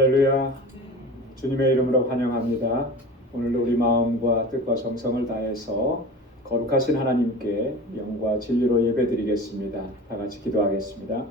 할렐루야. 주님의 이름으로 환영합니다. 오늘도 우리 마음과 뜻과 정성을 다해서 거룩하신 하나님께 영과 진리로 예배드리겠습니다. 다 같이 기도하겠습니다.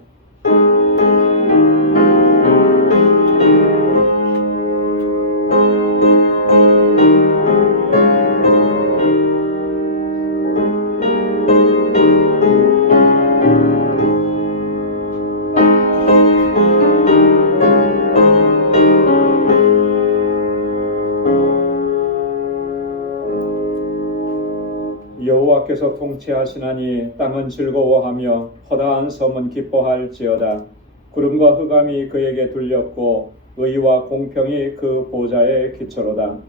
여호와께서 통치하시나니 땅은 즐거워하며 허다한 섬은 기뻐할지어다. 구름과 흑암이 그에게 둘렸고 의와 공평이 그 보좌의 기초로다.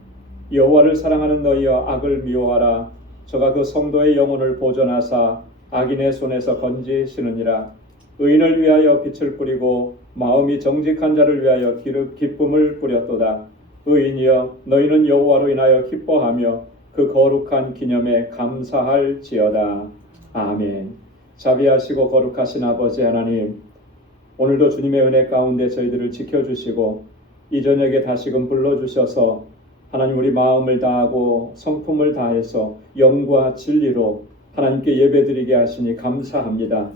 여호와를 사랑하는 너희여 악을 미워하라. 저가 그 성도의 영혼을 보존하사 악인의 손에서 건지시느니라. 의인을 위하여 빛을 뿌리고 마음이 정직한 자를 위하여 기쁨을 뿌렸도다. 의인이여 너희는 여호와로 인하여 기뻐하며 그 거룩한 기념에 감사할지어다. 아멘. 자비하시고 거룩하신 아버지 하나님, 오늘도 주님의 은혜 가운데 저희들을 지켜주시고 이 저녁에 다시금 불러주셔서 하나님 우리 마음을 다하고 성품을 다해서 영과 진리로 하나님께 예배드리게 하시니 감사합니다.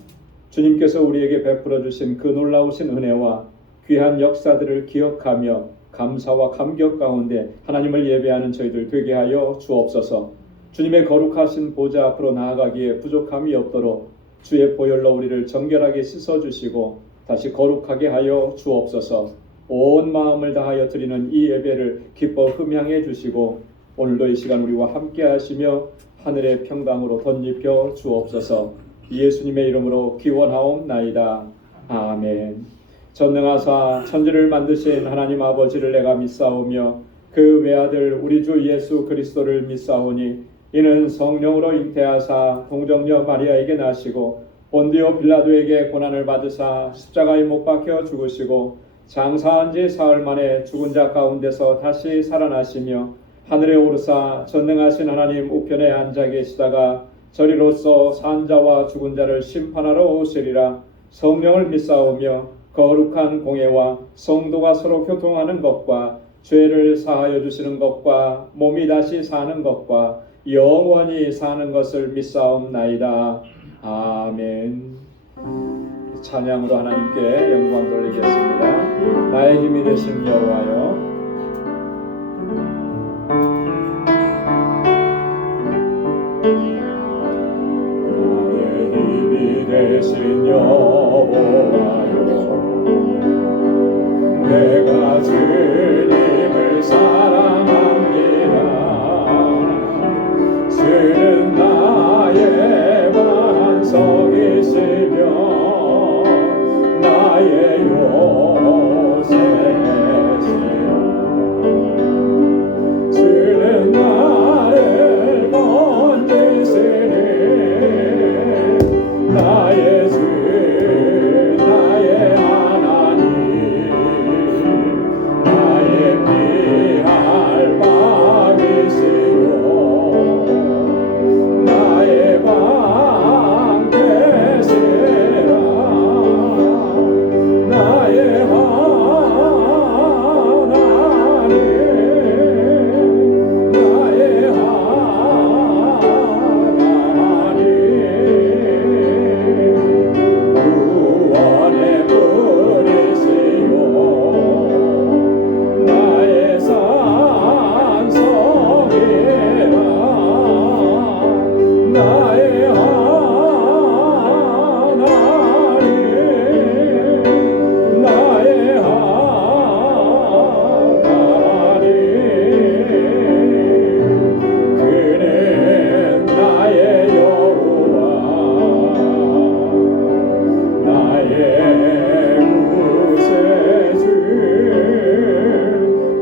주님께서 우리에게 베풀어 주신 그 놀라우신 은혜와 귀한 역사들을 기억하며 감사와 감격 가운데 하나님을 예배하는 저희들 되게 하여 주옵소서. 주님의 거룩하신 보좌 앞으로 나아가기에 부족함이 없도록 주의 보혈로 우리를 정결하게 씻어주시고 다시 거룩하게 하여 주옵소서. 온 마음을 다하여 드리는 이 예배를 기뻐 흠향해 주시고 오늘도 이 시간 우리와 함께 하시며 하늘의 평강으로 덧입혀 주옵소서. 예수님의 이름으로 기원하옵나이다. 아멘. 전능하사 천지를 만드신 하나님 아버지를 내가 믿사오며 그 외아들 우리 주 예수 그리스도를 믿사오니 이는 성령으로 잉태하사 동정녀 마리아에게 나시고 본디오 빌라도에게 고난을 받으사 십자가에 못 박혀 죽으시고 장사한 지 사흘 만에 죽은 자 가운데서 다시 살아나시며 하늘에 오르사 전능하신 하나님 우편에 앉아 계시다가 저리로서 산 자와 죽은 자를 심판하러 오시리라. 성령을 믿사오며 거룩한 공예와 성도가 서로 교통하는 것과 죄를 사하여 주시는 것과 몸이 다시 사는 것과 영원히 사는 것을 믿사옵나이다. 아멘. 찬양으로 하나님께 영광 돌리겠습니다. 나의 힘이 되신 여호와여, 나의 힘이 되신 여호와여, 내가 주님을 사랑합니다. 주는 나의 반석이시며 나의 요새시라. 주는 나를 건지시니 나의 주 나의 하나님 나의 피할 박이시오 나의 방 되시라. 나의 하나님 나의 하나님 구원의 뿌리시오 나의 산성이라. 나의 하나님 나의 하나님 그는 나의 여호와 나의 구세주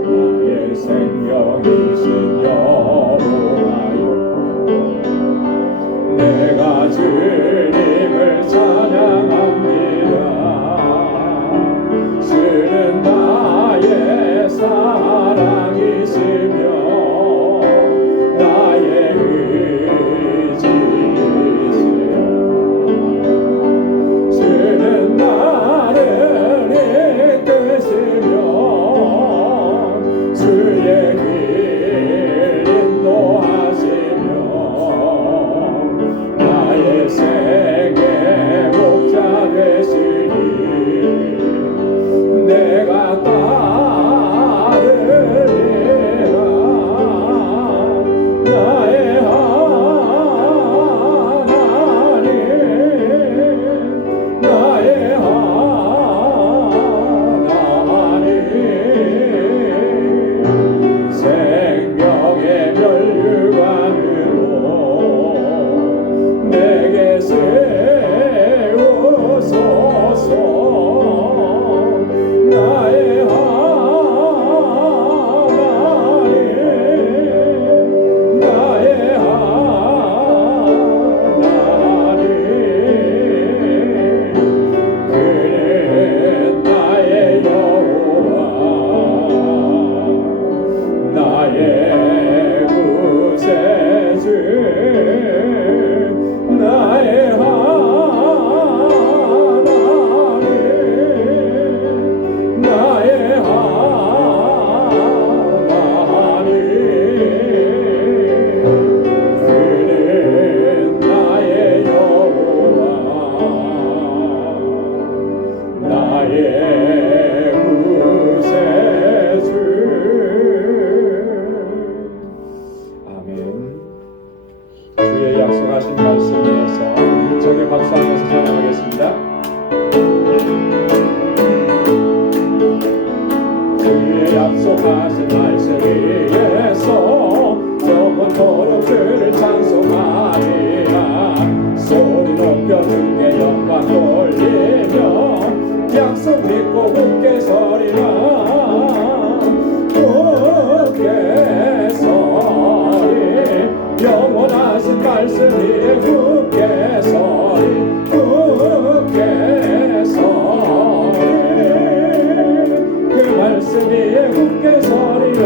나의 생명이신 여호와여, 주 나의 하나님 나의 하나님 그는 나의 여호와 나의 구세주. 아멘. 주의 약속하신 말씀 위해서 힘차게 박수하면서 찬양하겠습니다. 주의 약속하신 말씀 위에서 영원토록 그를 찬송하리라. 소리 높여 주께 영광 돌리며 약속 믿고 굳게 서리라. 굳게 서리 영원하신 말씀 위에 굳게 서리 굳게 서리 그 말씀 위에 굳게 서리라.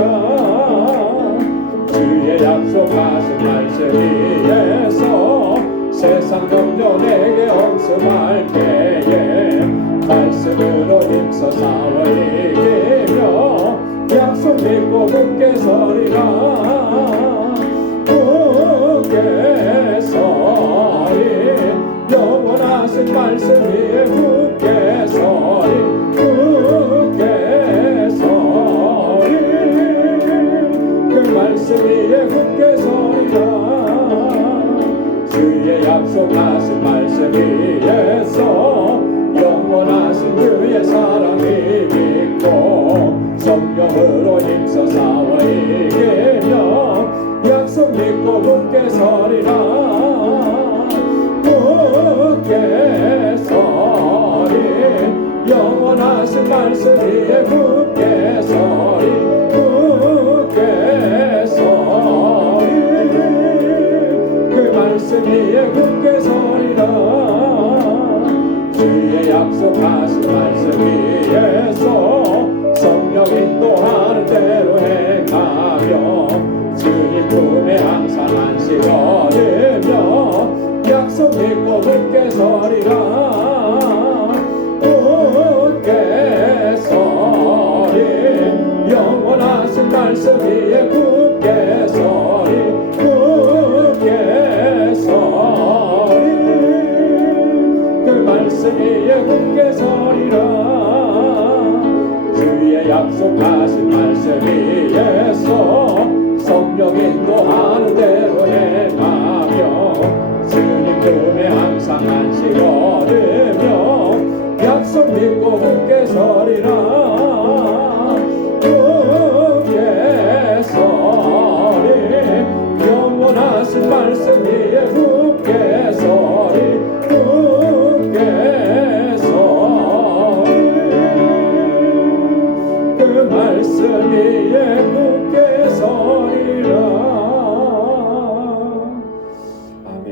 주의 약속하신 말씀 위에서 세상 염려 내게 엄습할 때에 말씀으로 힘써 싸워 이기며 약속 믿고 굳게 서리라. 굳게 서리 영원하신 말씀 위에 굳게 서리 굳게 서리 그 말씀 위에 굳게 서리라. 주의 약속하신 말씀 위에서 영원하신 주의 사랑이 믿고 성령으로 힘써 싸워 이기며 약속 믿고 굳게 서리라. 굳게 서리 영원하신 말씀 위에 굳게 서리 굳게 서리 그 말씀 위에 굳게 서리라. 주의 약속하신 말씀 위에서 성령 인도하는 대로 행하며 주님 품에 항상 안식 얻으며 약속 믿고 굳게 서리라. 굳게 서리 영원하신 말씀 위에 굳게 서리 굳게 서리 그 말씀 위에 굳게 서리라. 주의 약속하신 말씀 위에서 성령 인도하는 대로 행하며 주님 품에 항상 안식 얻으며 약속 믿고 굳게 서리라. 굳게 서리 영원하신 말씀 위에 굳게 서리 굳게 서리 그 말씀 위에 굳게 서리라. 아멘.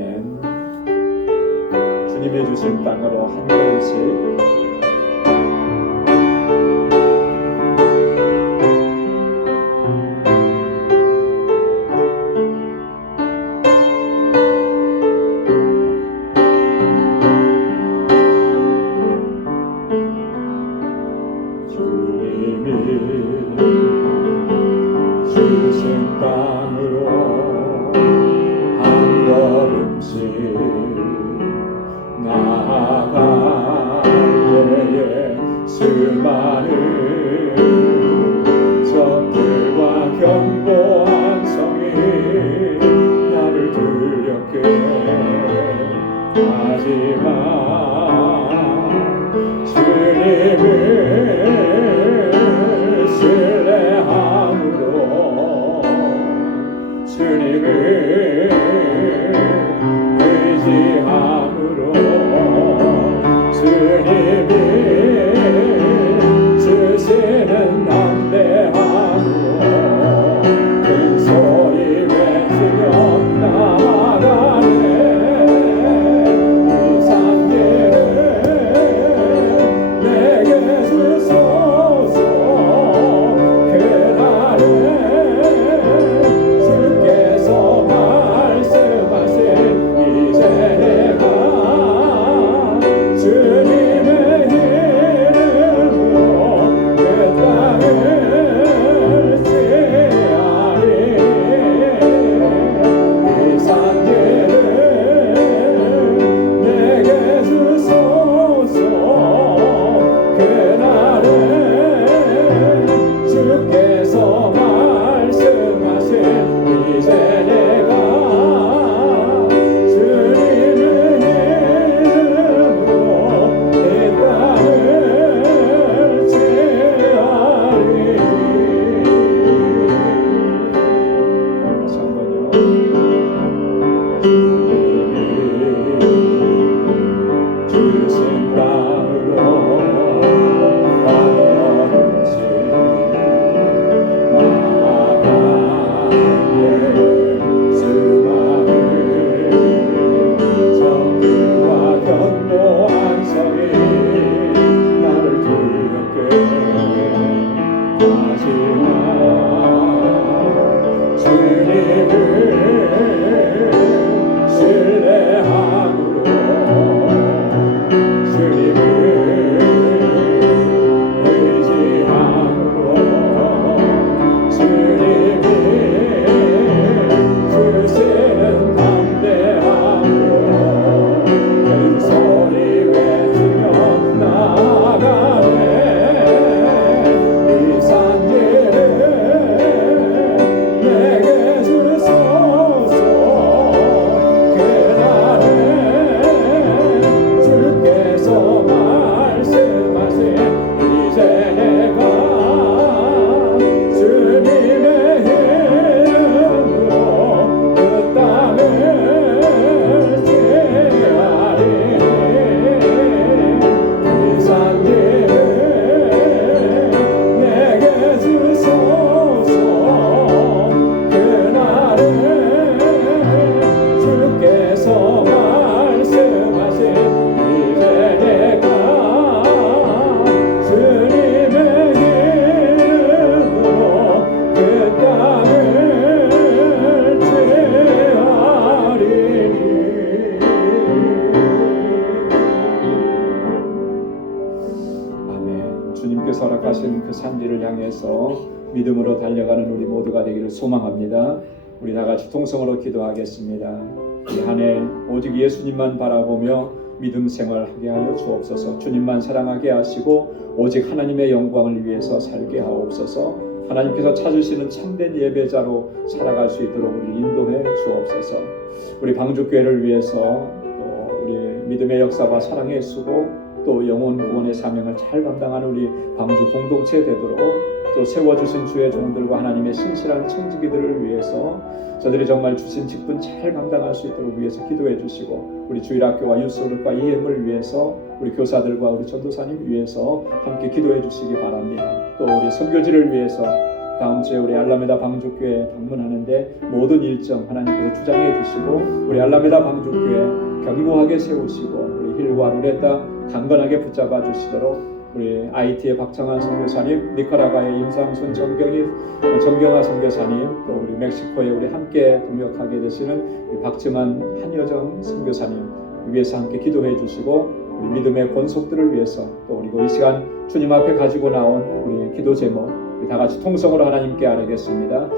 주님이 주신 땅으로 한 걸음씩 주신 땅으로 한 걸음씩 나아갈 때에 수많은 적들과 견고한 성이 나를 두렵게 하지만 주님을 신뢰함으로 주님을 의지함으로 주님이 주시는 담대함으로 큰 소리 외치며 나아가네. 이 산길을 산지를 향해서 믿음으로 달려가는 우리 모두가 되기를 소망합니다. 우리 다 같이 통성으로 기도하겠습니다. 이 한 해 오직 예수님만 바라보며 믿음 생활하게 하여 주옵소서. 주님만 사랑하게 하시고 오직 하나님의 영광을 위해서 살게 하옵소서. 하나님께서 찾으시는 참된 예배자로 살아갈 수 있도록 우리를 인도해 주옵소서. 우리 방주교회를 위해서 또 우리 믿음의 역사와 사랑의 수고 또 영혼 구원의 사명을 잘 감당하는 우리 방주 공동체 되도록 또 세워주신 주의 종들과 하나님의 신실한 청지기들을 위해서 저들이 정말 주신 직분 잘 감당할 수 있도록 위해서 기도해 주시고 우리 주일학교와 유스그룹과 EM을 위해서 우리 교사들과 우리 전도사님 위해서 함께 기도해 주시기 바랍니다. 또 우리 선교지를 위해서 다음 주에 우리 알라메다 방주교회 방문하는데 모든 일정 하나님께서 주장해 주시고 우리 알라메다 방주교회 견고하게 세우시고 우리 힐과 루레타 강건하게 붙잡아 주시도록 우리 IT의 박창환 선교사님, 니카라과의 임상순 정경화 선교사님, 또 우리 멕시코에 우리 함께 동역하게 되시는 우리 박지만 한여정 선교사님 위해서 함께 기도해 주시고 우리 믿음의 권속들을 위해서 또 그리고 이 시간 주님 앞에 가지고 나온 우리 기도 제목 우리 다 같이 통성으로 하나님께 아뢰겠습니다.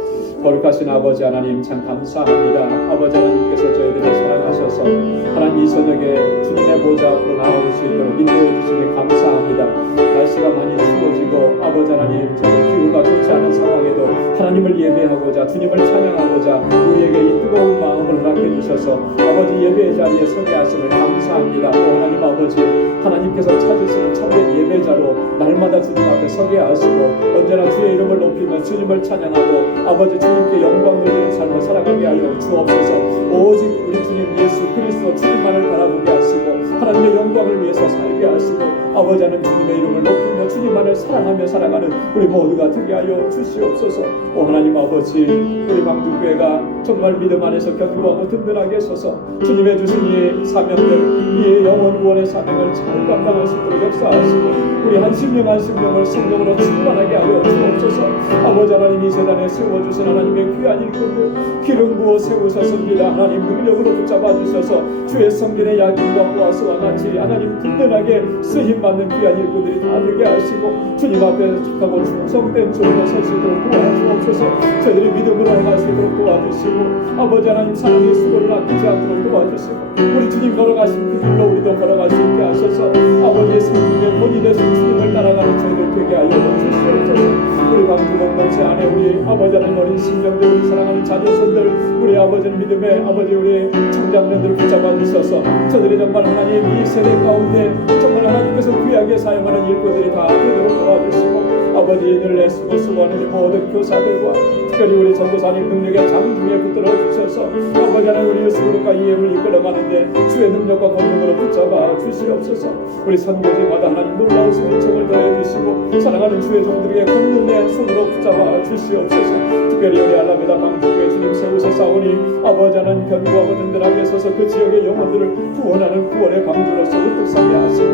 거룩하신 아버지 하나님 참 감사합니다. 아버지 하나님께서 저희들을 사랑하셔서 하나님 이 저녁에 주님의 보좌 앞으로 나올 수 있도록 인도해 주시니 감사합니다. 날씨가 많이 추워지고 아버지 하나님 저희 기후가 좋지 않은 상황에도 하나님을 예배하고자 주님을 찬양하고자 우리에게 이 뜨거운 마음을 허락해 주셔서 아버지 예배의 자리에 서게 하심을 감사합니다. 또 하나님 아버지 하나님께서 찾으시는 참된 예배자로 날마다 주님 앞에 서게 하시고 언제나 주의 이름을 높이며 주님을 찬양하고 아버지 주님께 영광 돌리는 삶을 살아가게 하여 주옵소서. 오직 우리 주님 예수 그리스도 주님만을 바라보게 하시고 하나님의 영광을 위해서 살게 하시고 아버지 하나님 주님의 이름을 높이며 주님만을 사랑하며 살아가는 우리 모두가 되게 하여 주시옵소서. 오 하나님 아버지 우리 방주교회가 정말 믿음 안에서 견고하고 든든하게 서서 주님의 주신 이 사명들 이 영혼 구원의 사명을 잘 감당할 수 있도록 역사하시고 우리 한 심령 한 심령을 성령으로 충만하게 하여 주옵소서. 아버지 하나님 이 세상에 세워주신 하나님의 귀한 일꾼들 기름 부어 세우셨습니다. 하나님 능력으로 붙잡아 주셔서 주의 성전의 야긴과 보아스와 같이 하나님 든든하게 쓰임받는 귀한 일꾼들이 다 되게 하시고 주님 앞에 착하고 충성된 종으로 설 수 있도록 도와주옵소서. 저희들이 믿음으로 행할 수 있도록 도와주시고 아버지 하나님 사랑의 수고를 아끼지 않도록 도와주시고 우리 주님 걸어가신 그 길로 우리도 걸어갈 수 있게 하셔서 아버지의 성품의 본이 되신 주님을 따라가는 저희들 되게 하여 주시옵소서. 우리 방주 공동체 안에 우리 아버지 하나님 어린 심령들 우리 사랑하는 자녀손들 우리 아버지는 믿음의 아버지 우리 청장년들을 붙잡아 주셔서 저들이 정말 하나님 이 세대 가운데 정말 하나님께서 귀하게 사용하는 일꾼들이 다 되도록 도와주시고 아버지를 애쓰고 수고하는 모든 교사들과 특별히 우리 전도사님 능력의 장중에 붙들어 주셔서 아버지 하나님 우리 유스그룹과 EM을 이끌어가는데 주의 능력과 권능으로 붙잡아 주시옵소서. 우리 선교지마다 하나님 놀라우신 은총을 더해 주시고 사랑하는 주의 종들에게 권능의 손으로 붙잡아 주시옵소서. 특별히 우리 알라메다 방주교회 주님 세우셨사오니 아버지 하나님 견고하고 든든하게 서서 그 지역의 영혼들을 구원하는 구원의 방주로서 우뚝 서게 하시고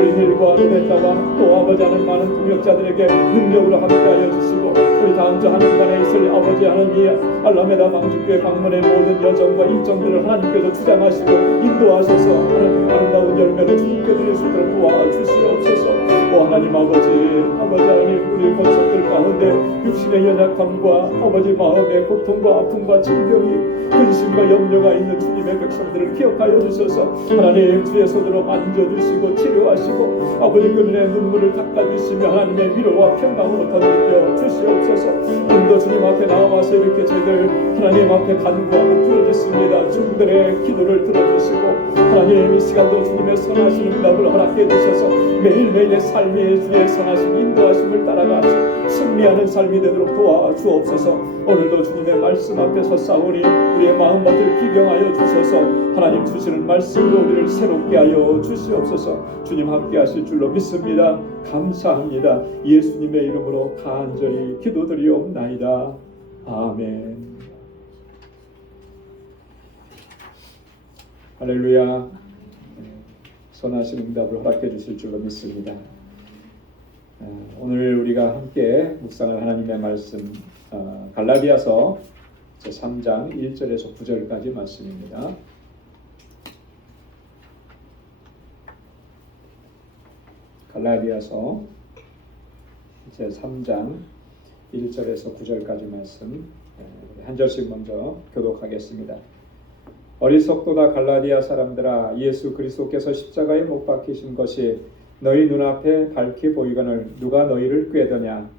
우리 힐과 루네타와 또 아버지 하나님 많은 동역자들에게 능력으로 함께하여 주시고 우리 다음 주 한 주간에 있을 아버지 하나님 알라메다 방주교회 방문의 모든 여정과 일정들을 하나님께서 주장하시고 인도하셔서 하나님 아름다운 열매를 주님께 드릴 수 있도록 도와주시옵소서. 오 하나님 아버지 하나님 우리 권속들 가운데 육신의 연약함과 아버지 마음의 고통과 아픔과 질병이 근심과 염려가 있는 주님의 백성들을 기억하여 주셔서 하나님 주의 손으로 만져주시고 치료하시고 아버지 그들의 눈물을 닦아주시며 하나님의 위로와 평강으로 덧입혀 주시옵소서. 오늘도 주님 앞에 나와서 이렇게 저희들 하나님 앞에 간구하고 부르짖습니다. 중들의 기도를 들어주시고 하나님 이 시간도 주님의 선하신 응답을 허락해 주셔서 매일매일의 삶의 주의 선하신 인도하심을 따라가 승리하는 삶이 되도록 도와주옵소서. 오늘도 주님의 말씀 앞에 서싸우니 우리의 마음밭을 기경하여 주셔서 하나님 주시는 말씀으로 우리를 새롭게 하여 주시옵소서. 주님 함께 하실 줄로 믿습니다. 감사합니다. 예수님의 이름으로 간절히 기도드리옵나이다. 아멘. 할렐루야. 선하신 응답을 허락해 주실 줄로 믿습니다. 오늘 우리가 함께 묵상할 하나님의 말씀 갈라디아서 3장 1절에서 9절까지 말씀입니다. 갈라디아서 제 3장 1절에서 9절까지 말씀 한 절씩 먼저 교독하겠습니다. 어리석도다 갈라디아 사람들아, 예수 그리스도께서 십자가에 못 박히신 것이 너희 눈앞에 밝히 보이거늘 누가 너희를 꾀더냐?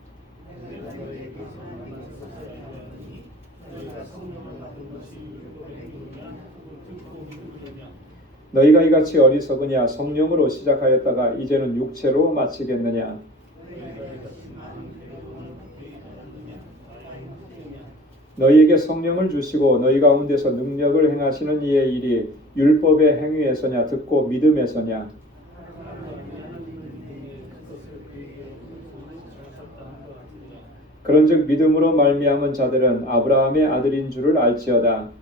너희가 이같이 어리석으냐? 성령으로 시작하였다가 이제는 육체로 마치겠느냐? 너희에게 성령을 주시고 너희 가운데서 능력을 행하시는 이의 일이 율법의 행위에서냐 듣고 믿음에서냐? 그런즉 믿음으로 말미암은 자들은 아브라함의 아들인 줄을 알지어다.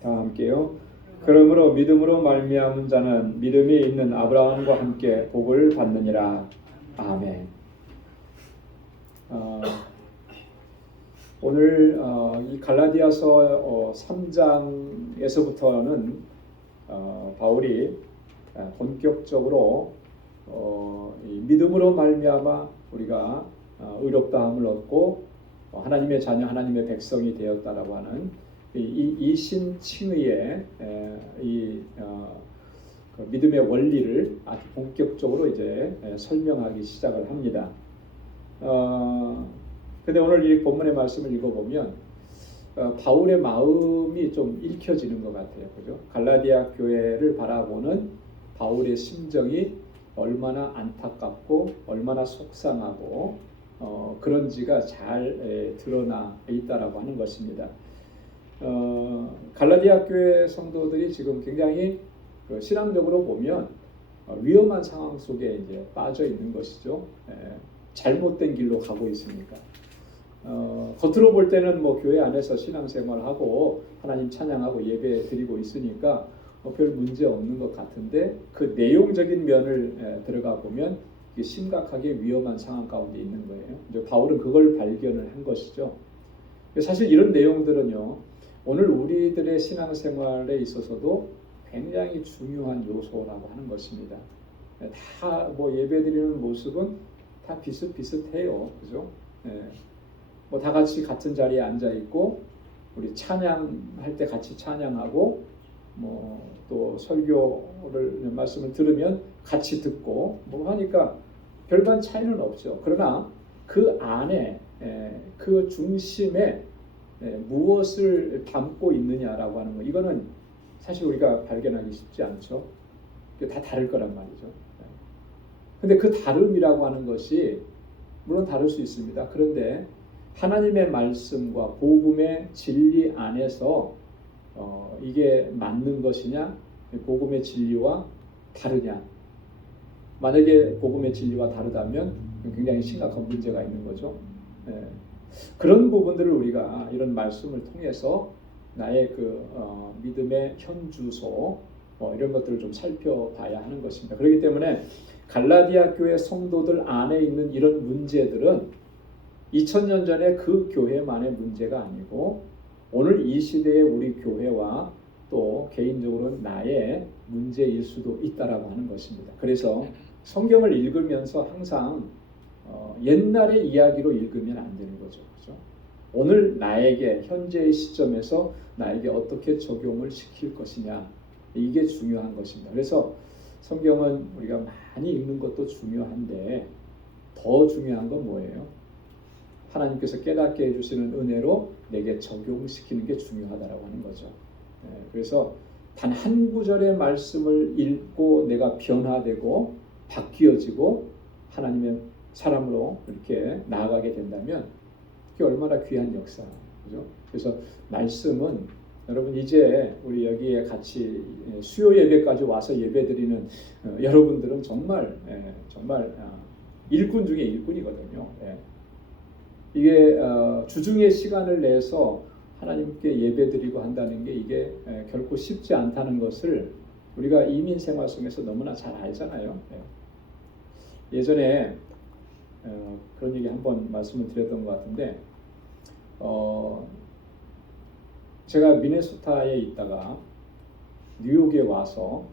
다 함께요. 그러므로 믿음으로 말미암은 자는 믿음이 있는 아브라함과 함께 복을 받느니라. 아멘. 오늘 이 갈라디아서 3장에서부터는 바울이 본격적으로 이 믿음으로 말미암아 우리가 의롭다함을 얻고 하나님의 자녀, 하나님의 백성이 되었다라고 하는 이 신칭의의 그 믿음의 원리를 아주 본격적으로 이제 설명하기 시작을 합니다. 근데 오늘 이 본문의 말씀을 읽어보면 바울의 마음이 좀 읽혀지는 것 같아요, 그죠? 갈라디아 교회를 바라보는 바울의 심정이 얼마나 안타깝고 얼마나 속상하고 그런지가 잘 드러나 있다라고 하는 것입니다. 갈라디아 교회 성도들이 지금 굉장히 신앙적으로 보면 위험한 상황 속에 이제 빠져 있는 것이죠. 잘못된 길로 가고 있으니까. 겉으로 볼 때는 뭐 교회 안에서 신앙생활하고 하나님 찬양하고 예배 드리고 있으니까 별 문제 없는 것 같은데 그 내용적인 면을 들어가 보면 이게 심각하게 위험한 상황 가운데 있는 거예요. 이제 바울은 그걸 발견을 한 것이죠. 사실 이런 내용들은요, 오늘 우리들의 신앙생활에 있어서도 굉장히 중요한 요소라고 하는 것입니다. 다 뭐 예배드리는 모습은 다 비슷비슷해요, 그죠? 뭐 다 같이 같은 자리에 앉아 있고 우리 찬양할 때 같이 찬양하고 뭐 또 설교를 말씀을 들으면 같이 듣고 뭐 하니까 별반 차이는 없죠. 그러나 그 안에 그 중심에 무엇을 담고 있느냐라고 하는 거, 이거는 사실 우리가 발견하기 쉽지 않죠. 다 다를 거란 말이죠. 근데 그 다름이라고 하는 것이 물론 다를 수 있습니다. 그런데 하나님의 말씀과 복음의 진리 안에서 이게 맞는 것이냐, 복음의 진리와 다르냐. 만약에 복음의 진리와 다르다면 굉장히 심각한 문제가 있는 거죠. 그런 부분들을 우리가 이런 말씀을 통해서 나의 그 믿음의 현주소 이런 것들을 좀 살펴봐야 하는 것입니다. 그렇기 때문에 갈라디아 교회 성도들 안에 있는 이런 문제들은 2000년 전에 그 교회만의 문제가 아니고 오늘 이 시대의 우리 교회와 또 개인적으로 나의 문제일 수도 있다라고 하는 것입니다. 그래서 성경을 읽으면서 항상 옛날의 이야기로 읽으면 안 되는 거죠. 그렇죠? 오늘 나에게 현재의 시점에서 나에게 어떻게 적용을 시킬 것이냐, 이게 중요한 것입니다. 그래서 성경은 우리가 많이 읽는 것도 중요한데 더 중요한 건 뭐예요? 하나님께서 깨닫게 해주시는 은혜로 내게 적용시키는 게 중요하다라고 하는 거죠. 그래서 단 한 구절의 말씀을 읽고 내가 변화되고 바뀌어지고 하나님의 사람으로 이렇게 나아가게 된다면 그게 얼마나 귀한 역사죠. 그래서 말씀은 여러분, 이제 우리 여기에 같이 수요 예배까지 와서 예배드리는 여러분들은 정말 일꾼 중에 일꾼이거든요. 이게 주중에 시간을 내서 하나님께 예배드리고 한다는 게 이게 결코 쉽지 않다는 것을 우리가 이민 생활 속에서 너무나 잘 알잖아요. 예전에 그런 얘기 한번 말씀을 드렸던 것 같은데 제가 미네소타에 있다가 뉴욕에 와서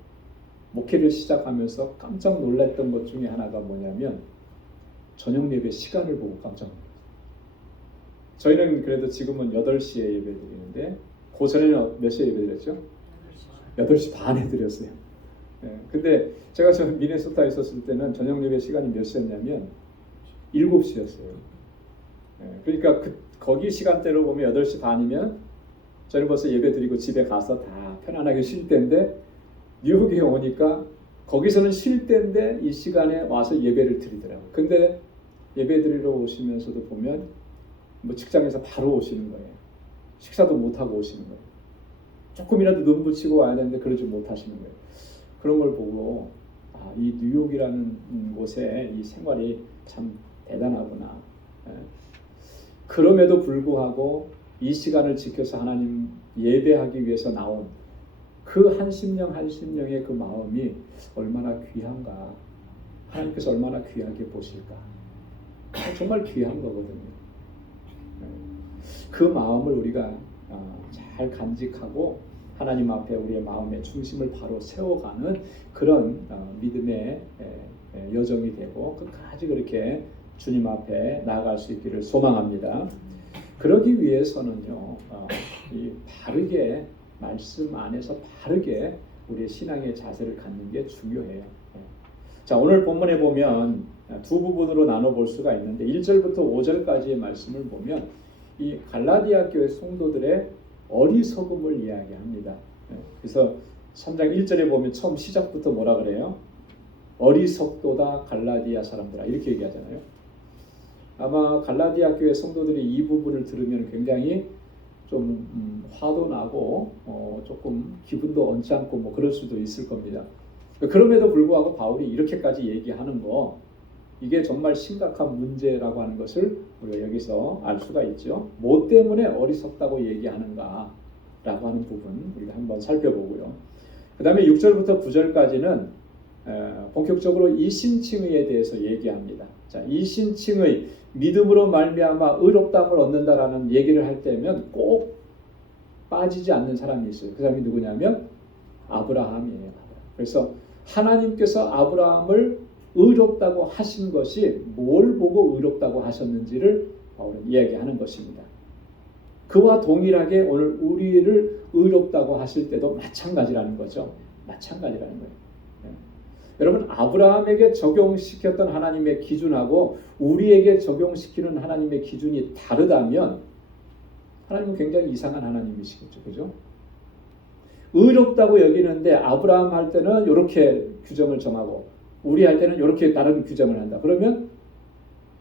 목회를 시작하면서 깜짝 놀랐던 것 중에 하나가 뭐냐면 저녁 예배 시간을 보고 깜짝 놀랐어요. 저희는 그래도 지금은 8시에 예배 드리는데 그 전에는 몇 시에 예배 드렸죠? 8시 반에 드렸어요. 근데 제가 저 미네소타에 있었을 때는 저녁 예배 시간이 몇 시였냐면 7시였어요. 그러니까 거기 시간대로 보면 8시 반이면 저는 벌써 예배 드리고 집에 가서 다 편안하게 쉴 때인데 뉴욕에 오니까 거기서는 쉴 때인데 이 시간에 와서 예배를 드리더라고요. 근데 예배 드리러 오시면서도 보면 뭐 직장에서 바로 오시는 거예요. 식사도 못하고 오시는 거예요. 조금이라도 눈 붙이고 와야 되는데 그러지 못하시는 거예요. 그런 걸 보고 이 뉴욕이라는 곳에 이 생활이 참 대단하구나. 그럼에도 불구하고 이 시간을 지켜서 하나님 예배하기 위해서 나온 그 한 심령 한 심령의 그 마음이 얼마나 귀한가. 하나님께서 얼마나 귀하게 보실까. 정말 귀한 거거든요. 그 마음을 우리가 잘 간직하고 하나님 앞에 우리의 마음의 중심을 바로 세워가는 그런 믿음의 여정이 되고 끝까지 그렇게 주님 앞에 나아갈 수 있기를 소망합니다. 그러기 위해서는요, 이 바르게 말씀 안에서 바르게 우리의 신앙의 자세를 갖는 게 중요해요. 자, 오늘 본문에 보면 두 부분으로 나눠 볼 수가 있는데 1절부터 5절까지의 말씀을 보면 이 갈라디아 교회 성도들의 어리석음을 이야기합니다. 그래서 3장 1절에 보면 처음 시작부터 뭐라 그래요? 어리석도다 갈라디아 사람들아, 이렇게 얘기하잖아요. 아마 갈라디아 교회 성도들이 이 부분을 들으면 굉장히 좀 화도 나고 조금 기분도 언짢고 뭐 그럴 수도 있을 겁니다. 그럼에도 불구하고 바울이 이렇게까지 얘기하는 거, 이게 정말 심각한 문제라고 하는 것을 우리가 여기서 알 수가 있죠. 뭐 때문에 어리석다고 얘기하는가 라고 하는 부분 우리가 한번 살펴보고요. 그 다음에 6절부터 9절까지는 본격적으로 이신칭의에 대해서 얘기합니다. 자, 이신칭의 믿음으로 말미암아 의롭다함을 얻는다라는 얘기를 할 때면 꼭 빠지지 않는 사람이 있어요. 그 사람이 누구냐면 아브라함이에요. 그래서 하나님께서 아브라함을 의롭다고 하신 것이 뭘 보고 의롭다고 하셨는지를 바울은 이야기하는 것입니다. 그와 동일하게 오늘 우리를 의롭다고 하실 때도 마찬가지라는 거죠. 마찬가지라는 거예요. 여러분, 아브라함에게 적용시켰던 하나님의 기준하고 우리에게 적용시키는 하나님의 기준이 다르다면 하나님은 굉장히 이상한 하나님이시겠죠. 그죠? 의롭다고 여기는데 아브라함 할 때는 이렇게 규정을 정하고 우리 할 때는 이렇게 다른 규정을 한다. 그러면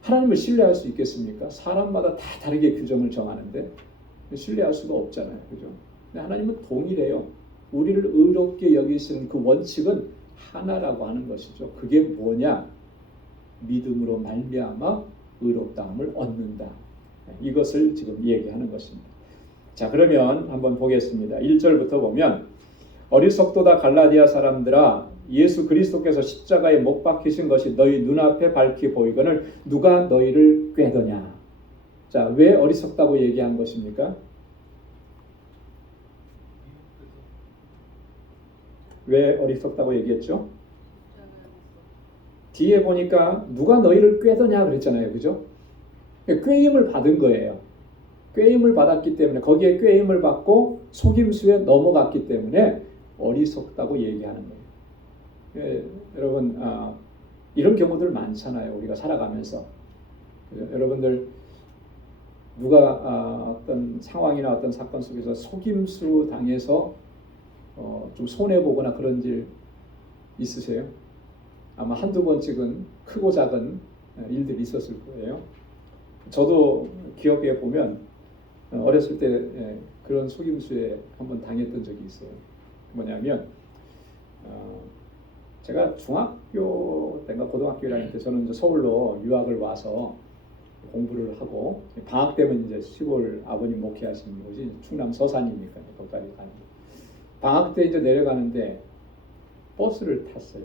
하나님을 신뢰할 수 있겠습니까? 사람마다 다 다르게 규정을 정하는데 신뢰할 수가 없잖아요. 그죠? 근데 하나님은 동일해요. 우리를 의롭게 여기시는 그 원칙은 하나라고 하는 것이죠. 그게 뭐냐? 믿음으로 말미암아 의롭다함을 얻는다. 이것을 지금 얘기하는 것입니다. 자, 그러면 한번 보겠습니다. 1절부터 보면 어리석도다 갈라디아 사람들아, 예수 그리스도께서 십자가에 못 박히신 것이 너희 눈앞에 밝히 보이거늘 누가 너희를 꾀더냐. 자, 왜 어리석다고 얘기한 것입니까? 왜 어리석다고 얘기했죠? 뒤에 보니까 누가 너희를 꾀더냐 그랬잖아요. 그죠? 꾀임을 받은 거예요. 꾀임을 받았기 때문에, 거기에 꾀임을 받고 속임수에 넘어갔기 때문에 어리석다고 얘기하는 거예요. 여러분, 이런 경우들 많잖아요. 우리가 살아가면서. 여러분들 누가 어떤 상황이나 어떤 사건 속에서 속임수 당해서 좀 손해보거나 그런 일 있으세요? 아마 한두 번씩은 크고 작은 일들이 있었을 거예요. 저도 기억해 보면 어렸을 때 그런 속임수에 한번 당했던 적이 있어요. 뭐냐면 제가 중학교 때인가 고등학교 1학년 때 저는 이제 서울로 유학을 와서 공부를 하고 방학 때면 이제 시골 아버님 목회하시는 곳이 충남 서산이니까 거기까지 가는 거예요. 방학 때 이제 내려가는데 버스를 탔어요.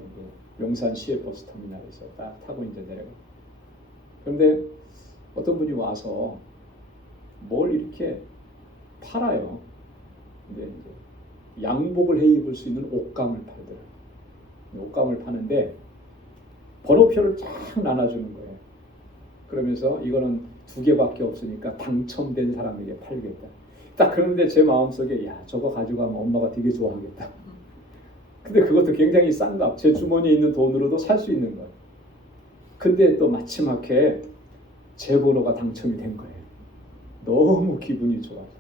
용산 시외버스 터미널에서 딱 타고 이제 내려가. 그런데 어떤 분이 와서 뭘 이렇게 팔아요. 근데 이제 양복을 해 입을 수 있는 옷감을 팔더라고요. 옷감을 파는데 번호표를 쫙 나눠주는 거예요. 그러면서 이거는 2개밖에 없으니까 당첨된 사람에게 팔겠다. 딱 그런데 제 마음속에 야 저거 가져가면 엄마가 되게 좋아하겠다. 근데 그것도 굉장히 싼 값. 제 주머니에 있는 돈으로도 살 수 있는 거예요. 근데 또 마지막에 제 번호가 당첨이 된 거예요. 너무 기분이 좋아서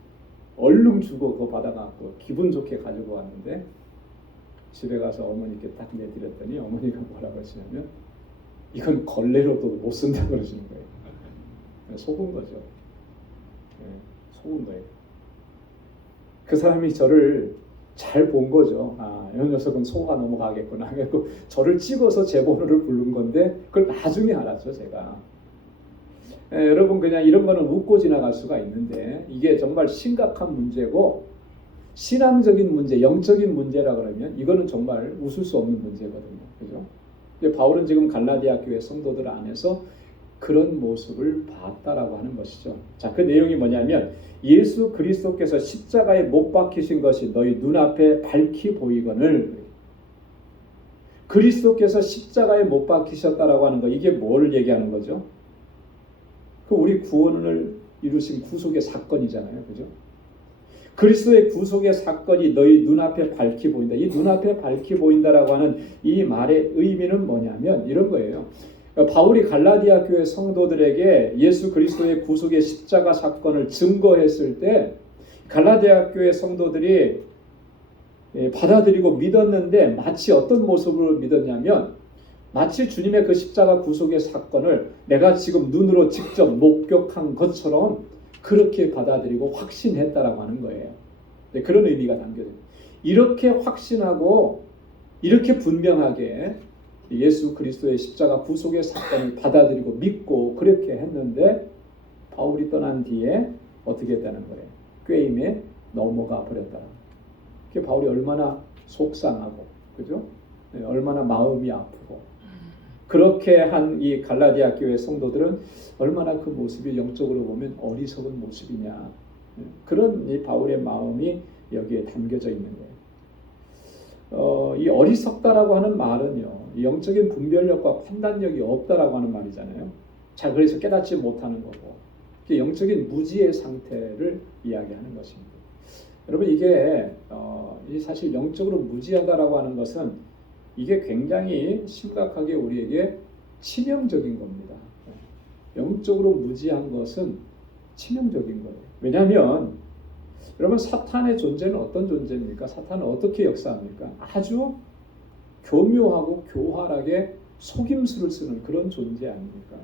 얼른 주고 그거 받아갖고 기분 좋게 가지고 왔는데 집에 가서 어머니께 딱 내드렸더니 어머니가 뭐라고 하시냐면 이건 걸레로도 못 쓴다고 그러시는 거예요. 속은 거죠. 속은 거예요. 그 사람이 저를 잘 본 거죠. 아, 이 녀석은 속아 넘어가겠구나. 그래서 저를 찍어서 제 번호를 부른 건데 그걸 나중에 알았죠, 제가. 여러분 그냥 이런 거는 웃고 지나갈 수가 있는데 이게 정말 심각한 문제고 신앙적인 문제, 영적인 문제라 그러면 이거는 정말 웃을 수 없는 문제거든요. 그죠? 근데 바울은 지금 갈라디아 교회 성도들 안에서 그런 모습을 봤다라고 하는 것이죠. 자, 그 내용이 뭐냐면 예수 그리스도께서 십자가에 못 박히신 것이 너희 눈앞에 밝히 보이거늘 그리스도께서 십자가에 못 박히셨다라고 하는 거 이게 뭘 얘기하는 거죠? 그 우리 구원을 이루신 구속의 사건이잖아요. 그죠? 그리스도의 구속의 사건이 너희 눈앞에 밝히 보인다. 이 눈앞에 밝히 보인다라고 하는 이 말의 의미는 뭐냐면 이런 거예요. 바울이 갈라디아 교회 성도들에게 예수 그리스도의 구속의 십자가 사건을 증거했을 때 갈라디아 교회 성도들이 받아들이고 믿었는데 마치 어떤 모습으로 믿었냐면 마치 주님의 그 십자가 구속의 사건을 내가 지금 눈으로 직접 목격한 것처럼 그렇게 받아들이고 확신했다라고 하는 거예요. 네, 그런 의미가 담겨져 있어요. 이렇게 확신하고 이렇게 분명하게 예수 그리스도의 십자가 구속의 사건을 받아들이고 믿고 그렇게 했는데 바울이 떠난 뒤에 어떻게 했다는 거예요? 꾀임에 넘어가 버렸다. 그게 바울이 얼마나 속상하고 그죠? 네, 얼마나 마음이 아프고 그렇게 한 이 갈라디아 교회 성도들은 얼마나 그 모습이 영적으로 보면 어리석은 모습이냐. 그런 이 바울의 마음이 여기에 담겨져 있는 거예요. 이 어리석다라고 하는 말은요. 영적인 분별력과 판단력이 없다라고 하는 말이잖아요. 잘 그래서 깨닫지 못하는 거고. 영적인 무지의 상태를 이야기하는 것입니다. 여러분 이게 사실 영적으로 무지하다라고 하는 것은 이게 굉장히 심각하게 우리에게 치명적인 겁니다. 영적으로 무지한 것은 치명적인 거예요. 왜냐하면 여러분 사탄의 존재는 어떤 존재입니까? 사탄은 어떻게 역사합니까? 아주 교묘하고 교활하게 속임수를 쓰는 그런 존재 아닙니까?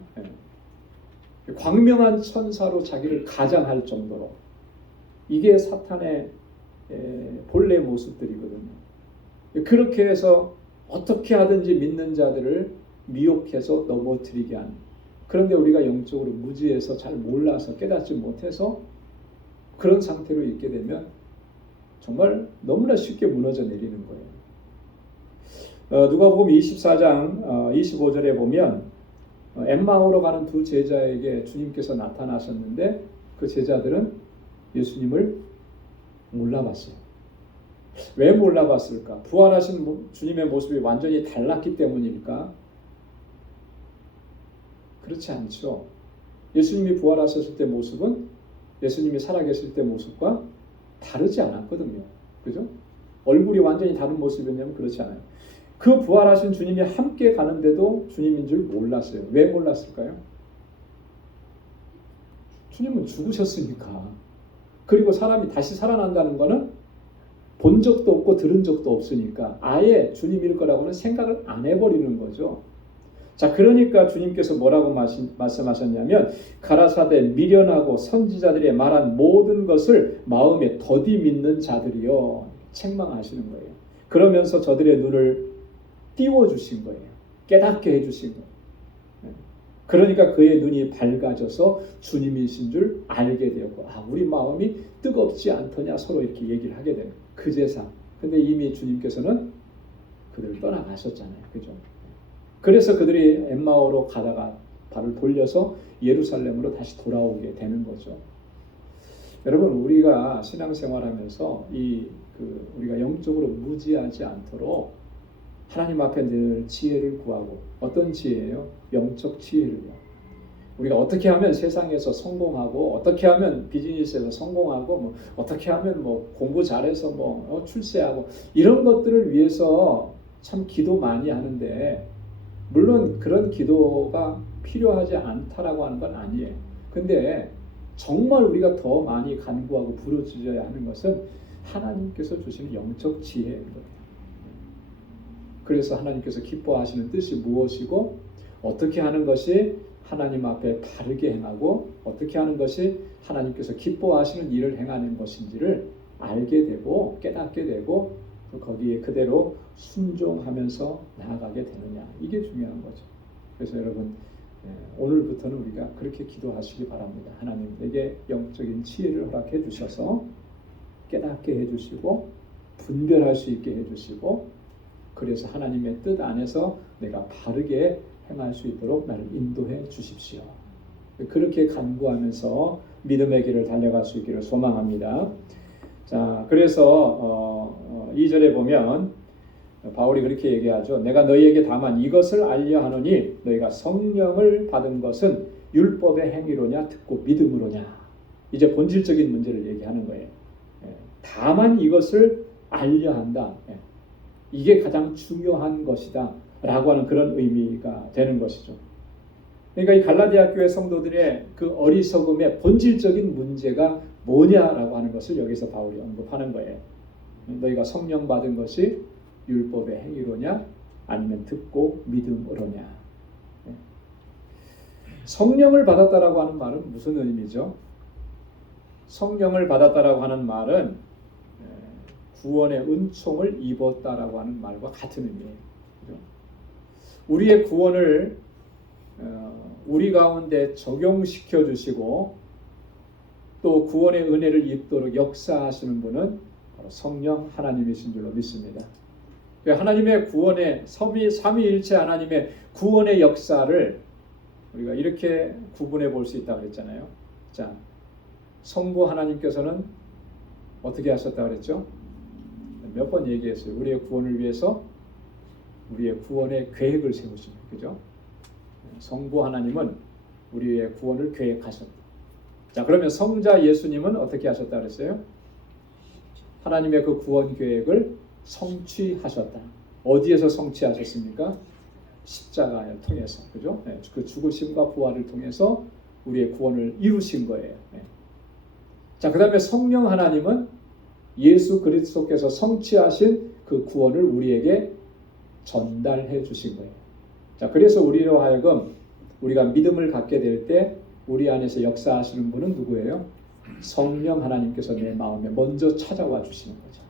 광명한 천사로 자기를 가장할 정도로 이게 사탄의 본래 모습들이거든요. 그렇게 해서 어떻게 하든지 믿는 자들을 미혹해서 넘어뜨리게 하는. 그런데 우리가 영적으로 무지해서 잘 몰라서 깨닫지 못해서 그런 상태로 있게 되면 정말 너무나 쉽게 무너져 내리는 거예요. 누가복음 24장 25절에 보면 엠마오로 가는 두 제자에게 주님께서 나타나셨는데 그 제자들은 예수님을 몰라봤어요. 왜 몰라봤을까? 부활하신 주님의 모습이 완전히 달랐기 때문일까? 그렇지 않죠. 예수님이 부활하셨을 때 모습은 예수님이 살아계실 때 모습과 다르지 않았거든요. 그죠? 얼굴이 완전히 다른 모습이었냐면 그렇지 않아요. 그 부활하신 주님이 함께 가는데도 주님인 줄 몰랐어요. 왜 몰랐을까요? 주님은 죽으셨으니까. 그리고 사람이 다시 살아난다는 것은 본 적도 없고 들은 적도 없으니까 아예 주님일 거라고는 생각을 안 해버리는 거죠. 자, 그러니까 주님께서 뭐라고 말씀하셨냐면 가라사대 미련하고 선지자들이 말한 모든 것을 마음에 더디 믿는 자들이요 책망하시는 거예요. 그러면서 저들의 눈을 띄워주신 거예요. 깨닫게 해주신 거예요. 그러니까 그의 눈이 밝아져서 주님이신 줄 알게 되었고 우리 마음이 뜨겁지 않더냐 서로 이렇게 얘기를 하게 되는 그제사. 근데 이미 주님께서는 그들을 떠나가셨잖아요. 그죠? 그래서 그들이 엠마오로 가다가 발을 돌려서 예루살렘으로 다시 돌아오게 되는 거죠. 여러분, 우리가 신앙생활하면서 우리가 영적으로 무지하지 않도록 하나님 앞에 늘 지혜를 구하고, 어떤 지혜예요? 영적 지혜를요. 우리가 어떻게 하면 세상에서 성공하고, 어떻게 하면 비즈니스에서 성공하고, 어떻게 하면 공부 잘해서 출세하고, 이런 것들을 위해서 참 기도 많이 하는데, 물론 그런 기도가 필요하지 않다라고 하는 건 아니에요. 근데 정말 우리가 더 많이 간구하고 부르짖어야 하는 것은 하나님께서 주시는 영적 지혜입니다. 그래서 하나님께서 기뻐하시는 뜻이 무엇이고, 어떻게 하는 것이 하나님 앞에 바르게 행하고, 어떻게 하는 것이 하나님께서 기뻐하시는 일을 행하는 것인지를 알게 되고 깨닫게 되고, 거기에 그대로 순종하면서 나아가게 되느냐, 이게 중요한 거죠. 그래서 여러분, 오늘부터는 우리가 그렇게 기도하시기 바랍니다. 하나님, 내게 영적인 지혜를 허락해 주셔서 깨닫게 해주시고 분별할 수 있게 해주시고, 그래서 하나님의 뜻 안에서 내가 바르게 행할 수 있도록 나를 인도해 주십시오. 그렇게 간구하면서 믿음의 길을 달려갈 수 있기를 소망합니다. 자, 그래서 2절에 보면 바울이 그렇게 얘기하죠. 내가 너희에게 다만 이것을 알려 하노니 너희가 성령을 받은 것은 율법의 행위로냐 듣고 믿음으로냐. 이제 본질적인 문제를 얘기하는 거예요. 다만 이것을 알려 한다. 이게 가장 중요한 것이다 라고 하는 그런 의미가 되는 것이죠. 그러니까 이 갈라디아 교회 성도들의 그 어리석음의 본질적인 문제가 뭐냐라고 하는 것을 여기서 바울이 언급하는 거예요. 너희가 성령 받은 것이 율법의 행위로냐 아니면 듣고 믿음으로냐. 성령을 받았다라고 하는 말은 무슨 의미죠? 성령을 받았다라고 하는 말은 구원의 은총을 입었다라고 하는 말과 같은 의미예요. 우리의 구원을 우리 가운데 적용시켜 주시고 또 구원의 은혜를 입도록 역사하시는 분은 바로 성령 하나님이신 줄로 믿습니다. 하나님의 구원의 삼위일체 하나님의 구원의 역사를 우리가 이렇게 구분해 볼 수 있다고 그랬잖아요. 자, 성부 하나님께서는 어떻게 하셨다고 그랬죠? 몇 번 얘기했어요. 우리의 구원을 위해서 우리의 구원의 계획을 세우시는, 그죠? 성부 하나님은 우리의 구원을 계획하셨다. 자, 그러면 성자 예수님은 어떻게 하셨다 그랬어요? 하나님의 그 구원 계획을 성취하셨다. 어디에서 성취하셨습니까? 십자가를 통해서, 그죠? 그 죽으심과 부활을 통해서 우리의 구원을 이루신 거예요. 자, 그 다음에 성령 하나님은 예수 그리스도께서 성취하신 그 구원을 우리에게 전달해 주신 거예요. 자, 그래서 우리로 하여금 우리가 믿음을 갖게 될 때 우리 안에서 역사하시는 분은 누구예요? 성령 하나님께서 내 마음에 먼저 찾아와 주시는 거죠.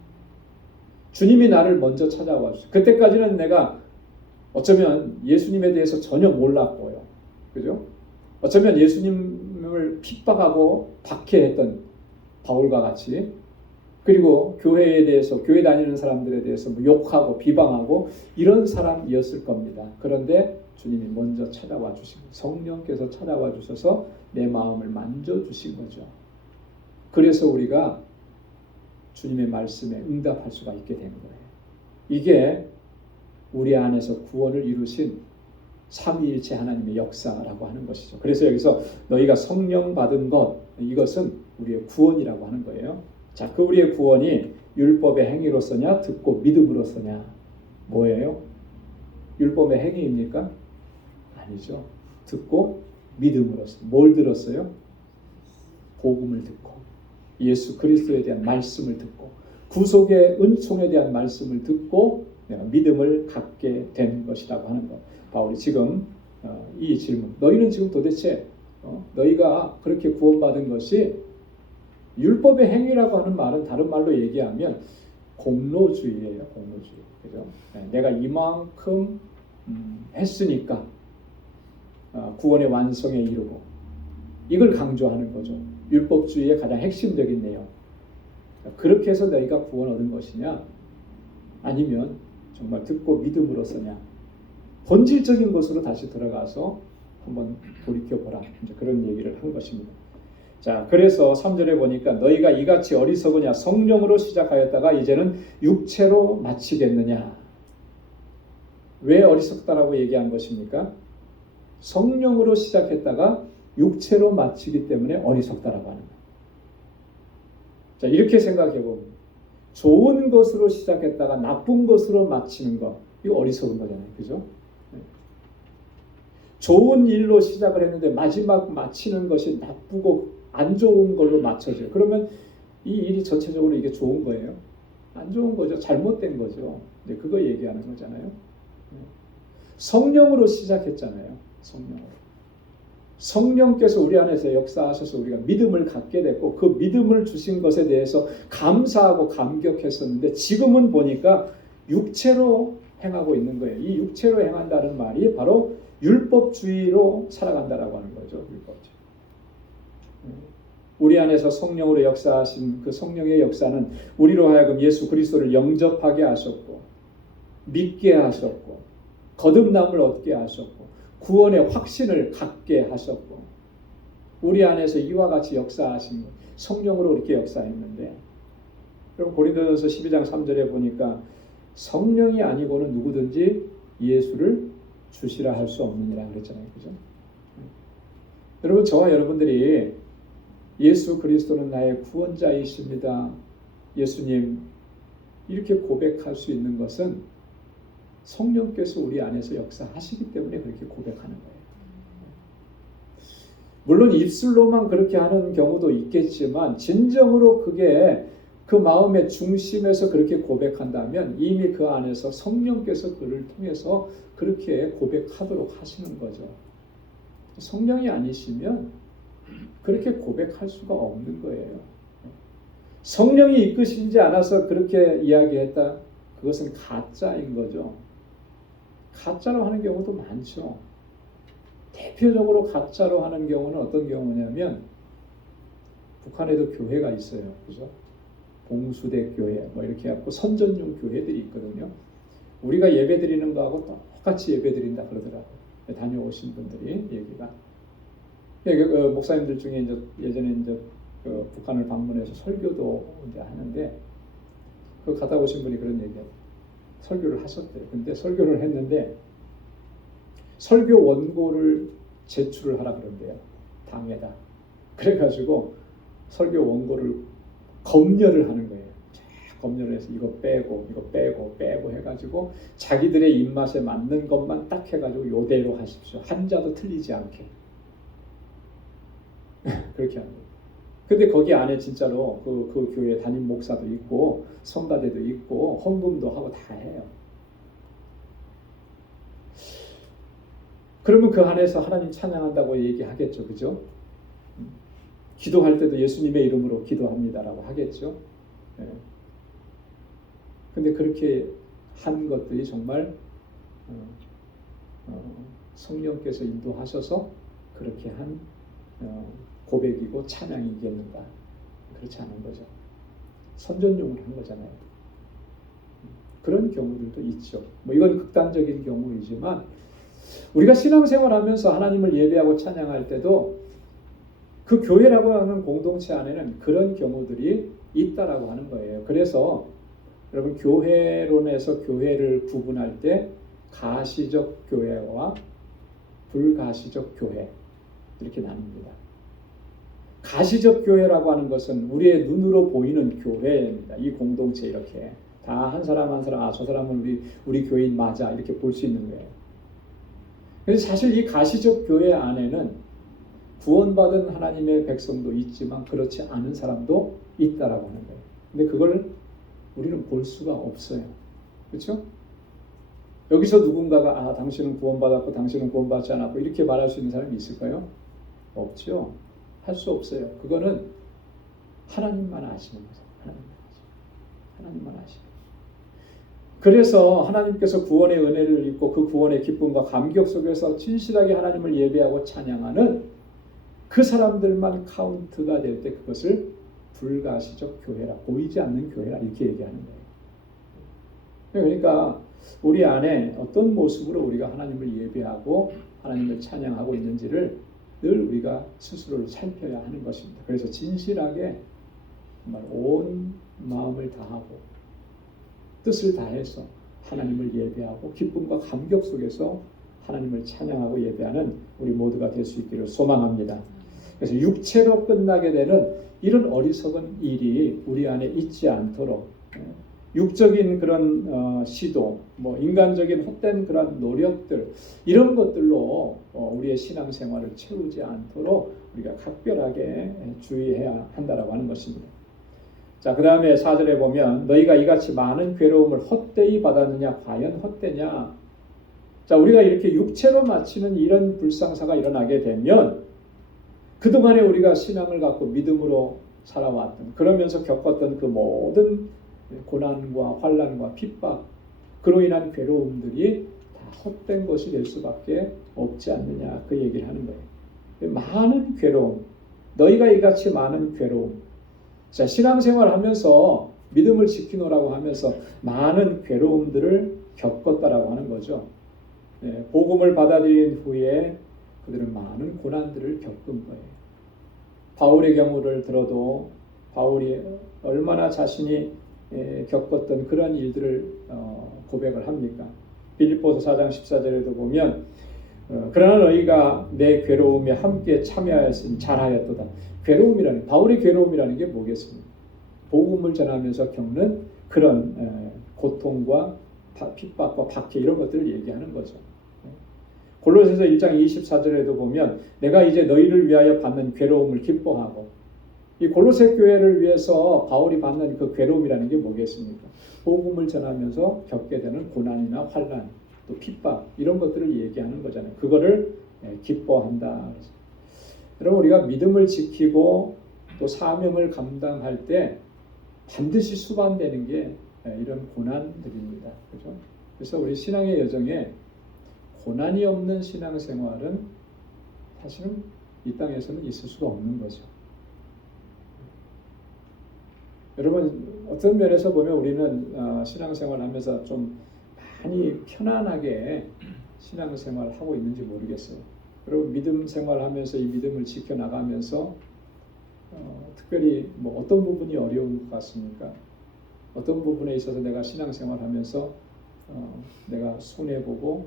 주님이 나를 먼저 찾아와 주시죠. 그때까지는 내가 어쩌면 예수님에 대해서 전혀 몰랐고요. 그죠? 어쩌면 예수님을 핍박하고 박해했던 바울과 같이, 그리고 교회에 대해서, 교회 다니는 사람들에 대해서 욕하고 비방하고 이런 사람이었을 겁니다. 그런데 주님이 먼저 찾아와 주신 거예요. 성령께서 찾아와 주셔서 내 마음을 만져주신 거죠. 그래서 우리가 주님의 말씀에 응답할 수가 있게 된 거예요. 이게 우리 안에서 구원을 이루신 삼위일체 하나님의 역사라고 하는 것이죠. 그래서 여기서 너희가 성령 받은 것, 이것은 우리의 구원이라고 하는 거예요. 자, 그 우리의 구원이 율법의 행위로서냐 듣고 믿음으로서냐. 뭐예요? 율법의 행위입니까? 아니죠. 듣고 믿음으로서. 뭘 들었어요? 복음을 듣고 예수 그리스도에 대한 말씀을 듣고 구속의 은총에 대한 말씀을 듣고 내가 믿음을 갖게 된 것이라고 하는 것. 바울이 지금 이 질문, 너희는 지금 도대체 너희가 그렇게 구원받은 것이 율법의 행위라고 하는 말은 다른 말로 얘기하면 공로주의예요. 공로주의. 그죠? 내가 이만큼 했으니까 구원의 완성에 이르고, 이걸 강조하는 거죠. 율법주의의 가장 핵심적인 내용. 그렇게 해서 너희가 구원 얻은 것이냐, 아니면 정말 듣고 믿음으로서냐. 본질적인 것으로 다시 들어가서 한번 돌이켜보라. 이제 그런 얘기를 한 것입니다. 자, 그래서 3절에 보니까 너희가 이같이 어리석으냐 성령으로 시작하였다가 이제는 육체로 마치겠느냐. 왜 어리석다라고 얘기한 것입니까? 성령으로 시작했다가 육체로 마치기 때문에 어리석다라고 하는 거예요. 자, 이렇게 생각해 보면 좋은 것으로 시작했다가 나쁜 것으로 마치는 거, 이거 어리석은 거잖아요. 그죠? 좋은 일로 시작을 했는데 마지막 마치는 것이 나쁘고 안 좋은 걸로 맞춰져요. 그러면 이 일이 전체적으로 이게 좋은 거예요? 안 좋은 거죠. 잘못된 거죠. 그거 얘기하는 거잖아요. 성령으로 시작했잖아요. 성령으로. 성령께서 우리 안에서 역사하셔서 우리가 믿음을 갖게 됐고 그 믿음을 주신 것에 대해서 감사하고 감격했었는데 지금은 보니까 육체로 행하고 있는 거예요. 이 육체로 행한다는 말이 바로 율법주의로 살아간다라고 하는 거죠. 율법주의. 우리 안에서 성령으로 역사하신 그 성령의 역사는 우리로 하여금 예수 그리스도를 영접하게 하셨고 믿게 하셨고 거듭남을 얻게 하셨고 구원의 확신을 갖게 하셨고 우리 안에서 이와 같이 역사하신 성령으로 이렇게 역사했는데 그럼 고린도전서 12장 3절에 보니까 성령이 아니고는 누구든지 예수를 주시라 할 수 없느니라 그랬잖아요. 그죠? 여러분 저와 여러분들이 예수 그리스도는 나의 구원자이십니다. 예수님 이렇게 고백할 수 있는 것은 성령께서 우리 안에서 역사하시기 때문에 그렇게 고백하는 거예요. 물론 입술로만 그렇게 하는 경우도 있겠지만 진정으로 그게 그 마음의 중심에서 그렇게 고백한다면 이미 그 안에서 성령께서 그를 통해서 그렇게 고백하도록 하시는 거죠. 성령이 아니시면 그렇게 고백할 수가 없는 거예요. 성령이 이끄시지 않아서 그렇게 이야기했다. 그것은 가짜인 거죠. 가짜로 하는 경우도 많죠. 대표적으로 가짜로 하는 경우는 어떤 경우냐면 북한에도 교회가 있어요. 그죠? 봉수대 교회 뭐 이렇게 해갖고 선전용 교회들이 있거든요. 우리가 예배 드리는 거하고 똑같이 예배 드린다 그러더라고요. 다녀오신 분들이 얘기가. 그 목사님들 중에 이제 예전에 이제 그 북한을 방문해서 설교도 이제 하는데 그 갔다 오신 분이 그런 얘기예요. 설교를 하셨대요. 근데 설교를 했는데 설교 원고를 제출을 하라 그런대요. 당에다. 그래가지고 설교 원고를 검열을 하는 거예요. 검열을 해서 이거 빼고 해가지고 자기들의 입맛에 맞는 것만 딱 해가지고 요대로 하십시오. 한자도 틀리지 않게. 그렇게 하는 거예요. 근데 거기 안에 진짜로 그 교회 담임 목사도 있고 성가대도 있고 헌금도 하고 다 해요. 그러면 그 안에서 하나님 찬양한다고 얘기하겠죠. 그죠? 기도할 때도 예수님의 이름으로 기도합니다라고 하겠죠. 네. 근데 그렇게 한 것들이 정말 성령께서 인도하셔서 그렇게 한 고백이고 찬양이겠는가? 그렇지 않은 거죠. 선전용을 한 거잖아요. 그런 경우들도 있죠. 뭐 이건 극단적인 경우이지만 우리가 신앙생활하면서 하나님을 예배하고 찬양할 때도 그 교회라고 하는 공동체 안에는 그런 경우들이 있다라고 하는 거예요. 그래서 여러분 교회론에서 교회를 구분할 때 가시적 교회와 불가시적 교회 이렇게 나눕니다. 가시적 교회라고 하는 것은 우리의 눈으로 보이는 교회입니다. 이 공동체 이렇게 다 한 사람 한 사람 저 사람은 우리 교인 맞아 이렇게 볼 수 있는 거예요. 그래서 사실 이 가시적 교회 안에는 구원받은 하나님의 백성도 있지만 그렇지 않은 사람도 있다라고 하는 거예요. 근데 그걸 우리는 볼 수가 없어요. 그렇죠? 여기서 누군가가 당신은 구원받았고 당신은 구원받지 않았고 이렇게 말할 수 있는 사람이 있을까요? 없죠. 할 수 없어요. 그거는 하나님만 아시는 거죠. 하나님만 아시는 거죠. 그래서 하나님께서 구원의 은혜를 입고 그 구원의 기쁨과 감격 속에서 진실하게 하나님을 예배하고 찬양하는 그 사람들만 카운트가 될 때 그것을 불가시적 교회라, 보이지 않는 교회라 이렇게 얘기하는 거예요. 그러니까 우리 안에 어떤 모습으로 우리가 하나님을 예배하고 하나님을 찬양하고 있는지를 늘 우리가 스스로를 살펴야 하는 것입니다. 그래서 진실하게 정말 온 마음을 다하고 뜻을 다해서 하나님을 예배하고 기쁨과 감격 속에서 하나님을 찬양하고 예배하는 우리 모두가 될 수 있기를 소망합니다. 그래서 육체로 끝나게 되는 이런 어리석은 일이 우리 안에 있지 않도록 육적인 그런 시도, 인간적인 헛된 그런 노력들 이런 것들로 우리의 신앙생활을 채우지 않도록 우리가 각별하게 주의해야 한다라고 하는 것입니다. 자, 그 다음에 4절에 보면 너희가 이같이 많은 괴로움을 헛되이 받았느냐 과연 헛되냐. 자, 우리가 이렇게 육체로 마치는 이런 불상사가 일어나게 되면 그동안에 우리가 신앙을 갖고 믿음으로 살아왔던 그러면서 겪었던 그 모든 고난과 환난과 핍박 그로 인한 괴로움들이 다 헛된 것이 될 수밖에 없지 않느냐 그 얘기를 하는 거예요. 많은 괴로움 너희가 이같이 많은 괴로움 자, 신앙생활 하면서 믿음을 지키노라고 하면서 많은 괴로움들을 겪었다라고 하는 거죠. 복음을 받아들인 후에 그들은 많은 고난들을 겪은 거예요. 바울의 경우를 들어도 바울이 얼마나 자신이 겪었던 그런 일들을 고백을 합니까? 빌립보서 4장 14절에도 보면 그러나 너희가 내 괴로움에 함께 참여하였으니 잘하였도다. 바울의 괴로움이라는 게 뭐겠습니까? 복음을 전하면서 겪는 그런 고통과 핍박과 박해 이런 것들을 얘기하는 거죠. 골로새서 1장 24절에도 보면 내가 이제 너희를 위하여 받는 괴로움을 기뻐하고 이 골로새 교회를 위해서 바울이 받는 그 괴로움이라는 게 뭐겠습니까? 복음을 전하면서 겪게 되는 고난이나 환난 또 핍박 이런 것들을 얘기하는 거잖아요. 그거를 기뻐한다. 여러분 우리가 믿음을 지키고 또 사명을 감당할 때 반드시 수반되는 게 이런 고난들입니다. 그렇죠? 그래서 우리 신앙의 여정에 고난이 없는 신앙생활은 사실은 이 땅에서는 있을 수가 없는 거죠. 여러분 어떤 면에서 보면 우리는 신앙생활을 하면서 좀 많이 편안하게 신앙생활을 하고 있는지 모르겠어요. 그리고 믿음 생활하면서 이 믿음을 지켜나가면서 특별히 어떤 부분이 어려운 것 같습니까? 어떤 부분에 있어서 내가 신앙생활하면서 내가 손해보고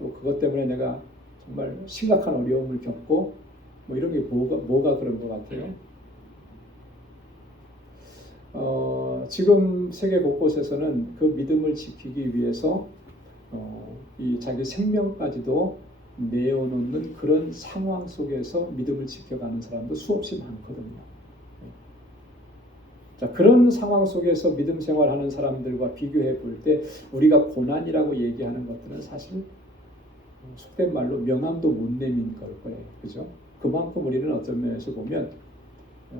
또 그것 때문에 내가 정말 심각한 어려움을 겪고 이런 게 뭐가 그런 것 같아요? 지금 세계 곳곳에서는 그 믿음을 지키기 위해서 이 자기 생명까지도 내어놓는 그런 상황 속에서 믿음을 지켜가는 사람도 수없이 많거든요. 자, 그런 상황 속에서 믿음 생활하는 사람들과 비교해 볼 때 우리가 고난이라고 얘기하는 것들은 사실 속된 말로 명함도 못 내민 걸 거예요. 그죠? 그만큼 우리는 어떤 면에서 보면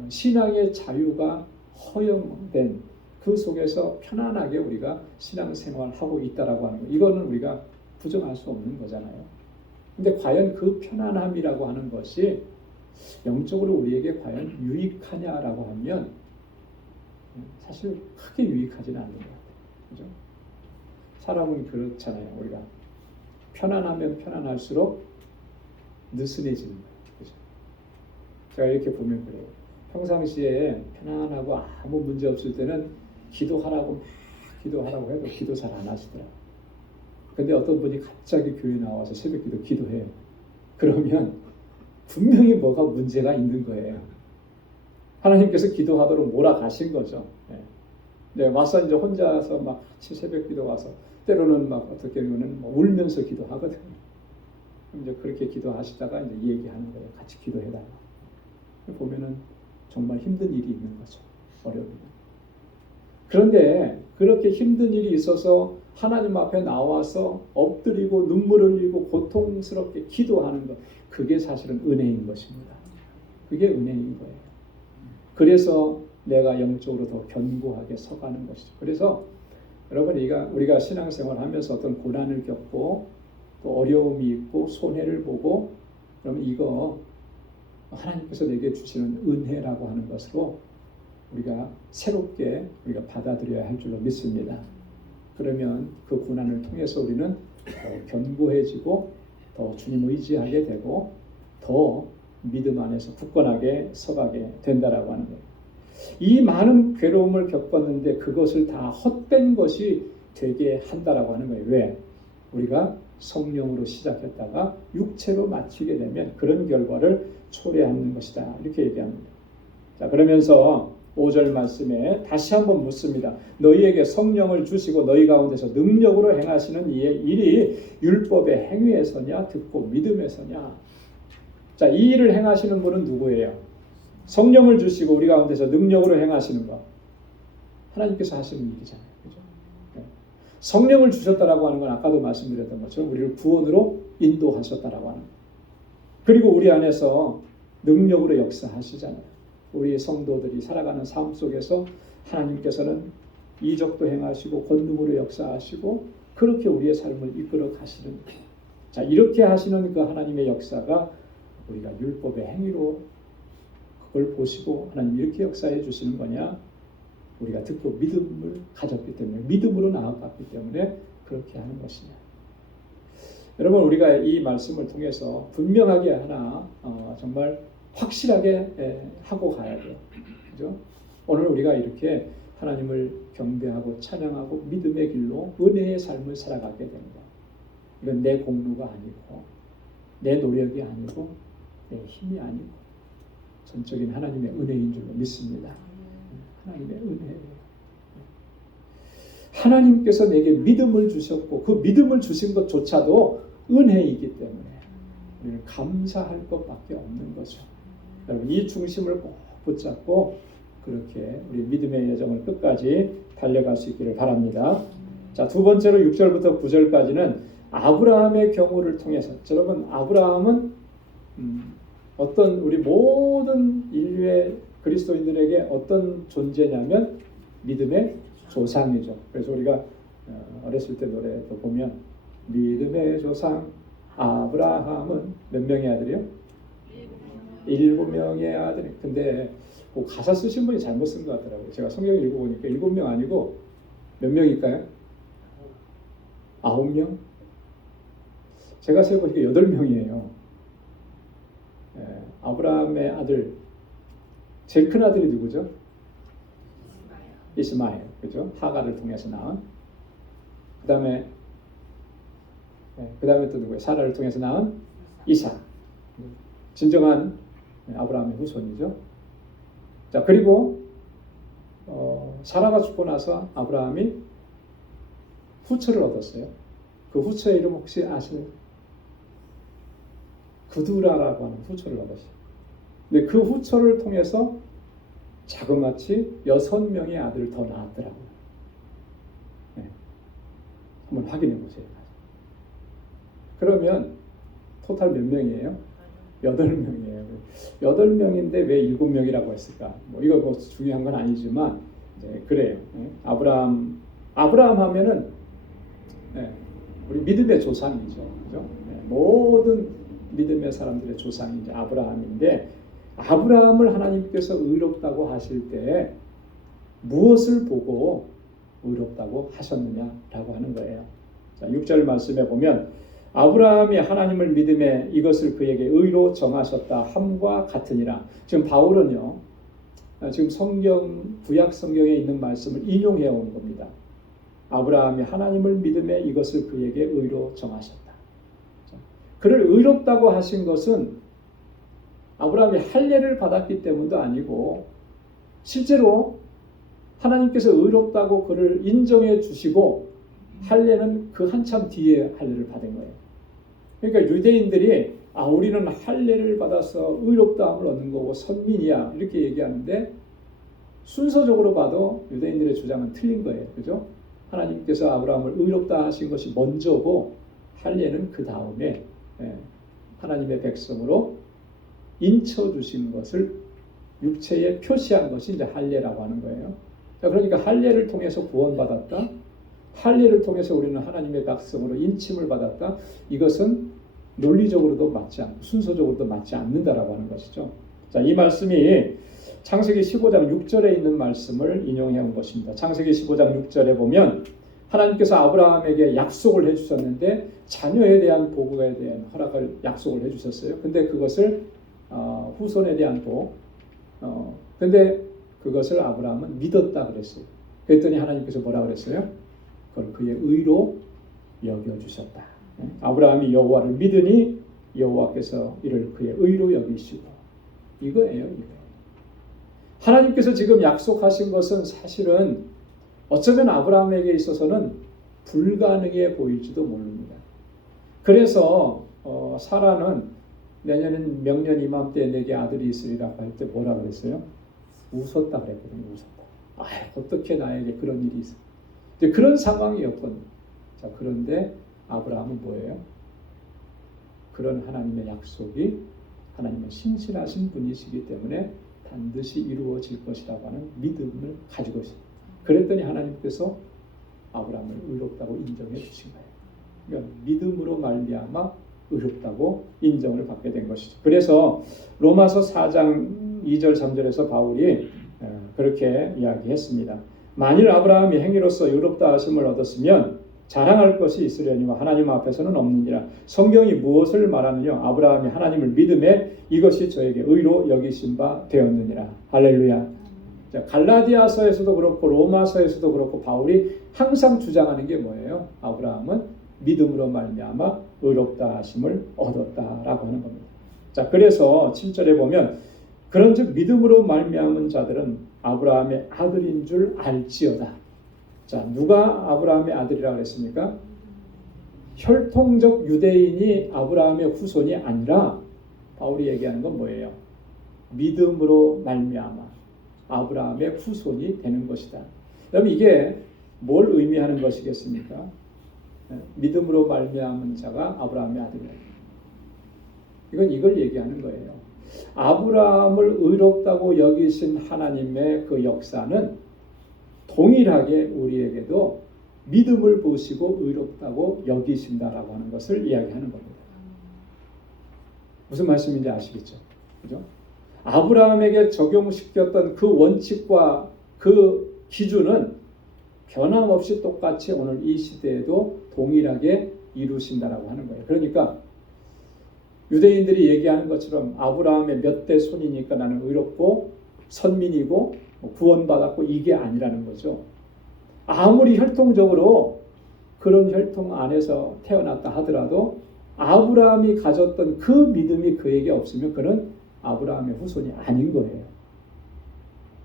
신앙의 자유가 허용된 그 속에서 편안하게 우리가 신앙생활하고 있다라고 하는 거. 이거는 우리가 부정할 수 없는 거잖아요. 근데 과연 그 편안함이라고 하는 것이 영적으로 우리에게 과연 유익하냐라고 하면 사실 크게 유익하지는 않는 것 같아요. 그죠? 사람은 그렇잖아요. 우리가 편안하면 편안할수록 느슨해지는 거예요. 그죠? 제가 이렇게 보면 그래요. 평상시에 편안하고 아무 문제 없을 때는 기도하라고 해도 기도 잘 안 하시더라고요. 근데 어떤 분이 갑자기 교회 나와서 새벽 기도해요. 그러면 분명히 뭐가 문제가 있는 거예요. 하나님께서 기도하도록 몰아가신 거죠. 네, 와서 이제 혼자서 막 같이 새벽 기도 와서 때로는 막 어떻게 보면 울면서 기도하거든요. 이제 그렇게 기도하시다가 이제 얘기하는 거예요. 같이 기도해달라. 보면은 정말 힘든 일이 있는 거죠. 어려움이. 그런데 그렇게 힘든 일이 있어서 하나님 앞에 나와서 엎드리고 눈물 흘리고 고통스럽게 기도하는 것, 그게 사실은 은혜인 것입니다. 그게 은혜인 거예요. 그래서 내가 영적으로 더 견고하게 서가는 것이죠. 그래서 여러분 우리가 신앙생활 하면서 어떤 고난을 겪고 또 어려움이 있고 손해를 보고 그러면 이거 하나님께서 내게 주시는 은혜라고 하는 것으로 우리가 새롭게 우리가 받아들여야 할 줄로 믿습니다. 그러면 그 고난을 통해서 우리는 더 견고해지고 더 주님 의지하게 되고 더 믿음 안에서 굳건하게 서가게 된다라고 하는 거예요. 이 많은 괴로움을 겪었는데 그것을 다 헛된 것이 되게 한다라고 하는 거예요. 왜? 우리가 성령으로 시작했다가 육체로 마치게 되면 그런 결과를 초래하는 것이다. 이렇게 얘기합니다. 자, 그러면서 5절 말씀에 다시 한번 묻습니다. 너희에게 성령을 주시고 너희 가운데서 능력으로 행하시는 이의 일이 율법의 행위에서냐 듣고 믿음에서냐. 자, 이 일을 행하시는 분은 누구예요? 성령을 주시고 우리 가운데서 능력으로 행하시는 것. 하나님께서 하시는 일이잖아요. 그죠? 네. 성령을 주셨다라고 하는 건 아까도 말씀드렸던 것처럼 우리를 구원으로 인도하셨다라고 하는 것. 그리고 우리 안에서 능력으로 역사하시잖아요. 우리 성도들이 살아가는 삶 속에서 하나님께서는 이적도 행하시고 권능으로 역사하시고 그렇게 우리의 삶을 이끌어 가시는 거예요. 자, 이렇게 하시는 그 하나님의 역사가 우리가 율법의 행위로 그걸 보시고 하나님 이렇게 역사해 주시는 거냐? 우리가 듣고 믿음을 가졌기 때문에 믿음으로 나아갔기 때문에 그렇게 하는 것이냐. 여러분 우리가 이 말씀을 통해서 분명하게 하나 정말 확실하게 하고 가야 돼요. 그죠? 오늘 우리가 이렇게 하나님을 경배하고 찬양하고 믿음의 길로 은혜의 삶을 살아가게 된다. 이건 내 공로가 아니고 내 노력이 아니고 내 힘이 아니고 전적인 하나님의 은혜인 줄로 믿습니다. 하나님의 은혜예요. 하나님께서 내게 믿음을 주셨고 그 믿음을 주신 것조차도 은혜이기 때문에 우리는 감사할 것밖에 없는 거죠. 여러분 이 중심을 꼭 붙잡고 그렇게 우리 믿음의 여정을 끝까지 달려갈 수 있기를 바랍니다. 자, 두 번째로 6절부터 9절까지는 아브라함의 경우를 통해서 여러분 아브라함은 어떤 우리 모든 인류의 그리스도인들에게 어떤 존재냐면 믿음의 조상이죠. 그래서 우리가 어렸을 때 노래도 보면 믿음의 조상 아브라함은 몇 명의 아들이요? 7명의 아들이. 근데 그 가사 쓰신 분이 잘못 쓴 것 같더라고요. 제가 성경 읽어보니까 7명 아니고 몇 명일까요? 9명? 제가 세보니까 8명이에요. 아브라함의 아들 제일 큰 아들이 누구죠? 이스마엘, 그죠? 하가를 통해서 낳은. 그 다음에 또 누구예요? 사라를 통해서 낳은 이삭. 진정한 아브라함의 후손이죠. 자, 그리고 사라가 죽고 나서 아브라함이 후처를 얻었어요. 그 후처의 이름 혹시 아시나요? 그두라라고 하는 후처를 얻었어요. 근데 그 후처를 통해서 자그마치 6명의 아들을 더 낳았더라고요. 네. 한번 확인해 보세요. 그러면 토탈 몇 명이에요? 8명이에요. 8명인데 왜 7명이라고 했을까? 이거 뭐 중요한 건 아니지만 그래요. 아브라함 하면은 우리 믿음의 조상이죠. 그죠? 모든 믿음의 사람들의 조상이 이제 아브라함인데 아브라함을 하나님께서 의롭다고 하실 때 무엇을 보고 의롭다고 하셨느냐라고 하는 거예요. 자, 6절 말씀에 보면 아브라함이 하나님을 믿음에 이것을 그에게 의로 정하셨다 함과 같으니라. 지금 바울은요. 지금 성경 구약 성경에 있는 말씀을 인용해 온 겁니다. 아브라함이 하나님을 믿음에 이것을 그에게 의로 정하셨다. 자, 그를 의롭다고 하신 것은 아브라함이 할례를 받았기 때문도 아니고 실제로 하나님께서 의롭다고 그를 인정해 주시고 할례는 그 한참 뒤에 할례를 받은 거예요. 그러니까 유대인들이 우리는 할례를 받아서 의롭다함을 얻는 거고 선민이야 이렇게 얘기하는데 순서적으로 봐도 유대인들의 주장은 틀린 거예요. 그죠? 하나님께서 아브라함을 의롭다 하신 것이 먼저고 할례는 그 다음에 하나님의 백성으로 인쳐주신 것을 육체에 표시한 것이 이제 할례라고 하는 거예요. 자, 그러니까 할례를 통해서 구원받았다. 할례를 통해서 우리는 하나님의 백성으로 인침을 받았다. 이것은 논리적으로도 맞지 않고 순서적으로도 맞지 않는다라고 하는 것이죠. 자, 이 말씀이 창세기 15장 6절에 있는 말씀을 인용해 온 것입니다. 창세기 15장 6절에 보면 하나님께서 아브라함에게 약속을 해주셨는데 자녀에 대한 복에 대한 허락을 약속을 해주셨어요. 근데 그것을 후손에 대한 복, 근데 그것을 아브라함은 믿었다 그랬어요. 그랬더니 하나님께서 뭐라 그랬어요? 그걸 그의 의로 여겨주셨다. 아브라함이 여호와를 믿으니 여호와께서 이를 그의 의로 여기시고, 이거예요. 이거. 하나님께서 지금 약속하신 것은 사실은 어쩌면 아브라함에게 있어서는 불가능해 보일지도 모릅니다. 그래서 사라는 내년은 명년 이맘때 내게 아들이 있으리라고 할 때 뭐라 그랬어요? 웃었다 그랬거든요. 웃었다. 어떻게 나에게 그런 일이 있어? 이제 그런 상황이었거든요. 자, 그런데 아브라함은 뭐예요? 그런 하나님의 약속이, 하나님은 신실하신 분이시기 때문에 반드시 이루어질 것이라고 하는 믿음을 가지고 있어요. 그랬더니 하나님께서 아브라함을 의롭다고 인정해 주신 거예요. 그러니까 믿음으로 말미암아 의롭다고 인정을 받게 된 것이죠. 그래서 로마서 4장 2절 3절에서 바울이 그렇게 이야기했습니다. 만일 아브라함이 행위로서 의롭다 하심을 얻었으면 자랑할 것이 있으려니와 하나님 앞에서는 없느니라. 성경이 무엇을 말하느냐? 아브라함이 하나님을 믿음에 이것이 저에게 의로 여기신 바 되었느니라. 할렐루야. 자, 갈라디아서에서도 그렇고 로마서에서도 그렇고 바울이 항상 주장하는 게 뭐예요? 아브라함은 믿음으로 말미암아 의롭다 하심을 얻었다라고 하는 겁니다. 자, 그래서 7절에 보면 그런즉 믿음으로 말미암은 자들은 아브라함의 아들인 줄 알지어다. 자, 누가 아브라함의 아들이라고 했습니까? 혈통적 유대인이 아브라함의 후손이 아니라 바울이 얘기하는 건 뭐예요? 믿음으로 말미암아 아브라함의 후손이 되는 것이다. 그럼 이게 뭘 의미하는 것이겠습니까? 믿음으로 말미암은 자가 아브라함의 아들이다. 이건 이걸 얘기하는 거예요. 아브라함을 의롭다고 여기신 하나님의 그 역사는 동일하게 우리에게도 믿음을 보시고 의롭다고 여기신다라고 하는 것을 이야기하는 겁니다. 무슨 말씀인지 아시겠죠? 그죠? 아브라함에게 적용시켰던 그 원칙과 그 기준은 변함없이 똑같이 오늘 이 시대에도 동일하게 이루신다라고 하는 거예요. 그러니까 유대인들이 얘기하는 것처럼 아브라함의 몇 대 손이니까 나는 의롭고 선민이고 구원받았고 이게 아니라는 거죠. 아무리 혈통적으로 그런 혈통 안에서 태어났다 하더라도 아브라함이 가졌던 그 믿음이 그에게 없으면 그는 아브라함의 후손이 아닌 거예요.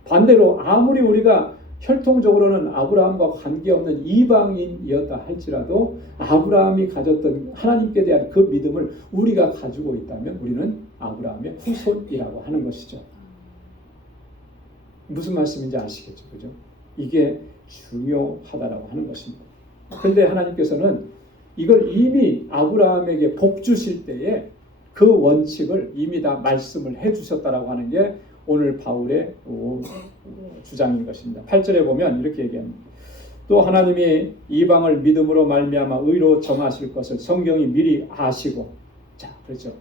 반대로 아무리 우리가 혈통적으로는 아브라함과 관계없는 이방인이었다 할지라도 아브라함이 가졌던 하나님께 대한 그 믿음을 우리가 가지고 있다면 우리는 아브라함의 후손이라고 하는 것이죠. 무슨 말씀인지 아시겠죠? 그죠? 이게 중요하다라고 하는 것입니다. 그런데 하나님께서는 이걸 이미 아브라함에게 복 주실 때에 그 원칙을 이미 다 말씀을 해 주셨다라고 하는 게 오늘 바울의 주장인 것입니다. 8절에 보면 이렇게 얘기합니다. 또 하나님이 이방을 믿음으로 말미암아 의로 정하실 것을 성경이 미리 아시고, 자, 그렇죠.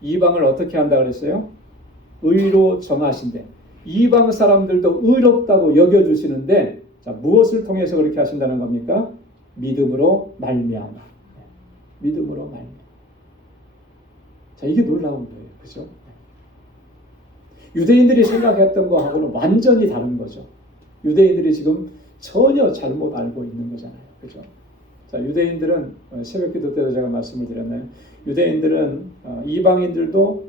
이방을 어떻게 한다 그랬어요? 의로 정하신대. 이방 사람들도 의롭다고 여겨주시는데, 자, 무엇을 통해서 그렇게 하신다는 겁니까? 믿음으로 말미암아. 믿음으로 말미암아. 자, 이게 놀라운 거예요. 그죠? 유대인들이 생각했던 거하고는 완전히 다른 거죠. 유대인들이 지금 전혀 잘못 알고 있는 거잖아요. 그죠? 자, 유대인들은 새벽기도 때도 제가 말씀을 드렸나요? 유대인들은 이방인들도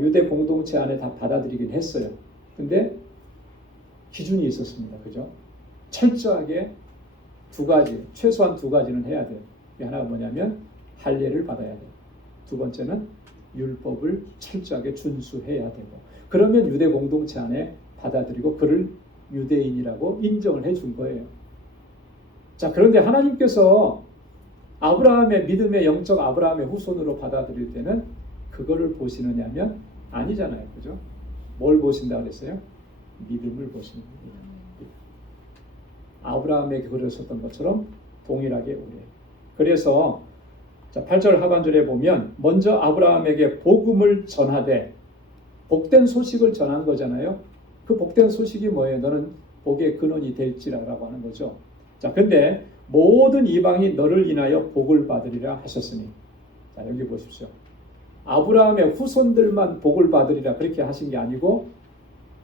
유대 공동체 안에 다 받아들이긴 했어요. 근데 기준이 있었습니다. 그죠? 철저하게 두 가지, 최소한 두 가지는 해야 돼요. 하나가 뭐냐면 할례를 받아야 돼요. 두 번째는 율법을 철저하게 준수해야 되고, 그러면 유대 공동체 안에 받아들이고 그를 유대인이라고 인정을 해준 거예요. 자, 그런데 하나님께서 아브라함의 믿음의 영적 아브라함의 후손으로 받아들일 때는 그거를 보시느냐면 아니잖아요. 그죠? 뭘 보신다 그랬어요? 믿음을 보시는 겁니다. 아브라함에게 그러셨던 것처럼 동일하게 우리. 그래서 자, 8절 하반절에 보면 먼저 아브라함에게 복음을 전하되, 복된 소식을 전한 거잖아요. 그 복된 소식이 뭐예요? 너는 복의 근원이 될지라고 하는 거죠. 자, 근데 모든 이방이 너를 인하여 복을 받으리라 하셨으니. 자, 여기 보십시오. 아브라함의 후손들만 복을 받으리라 그렇게 하신 게 아니고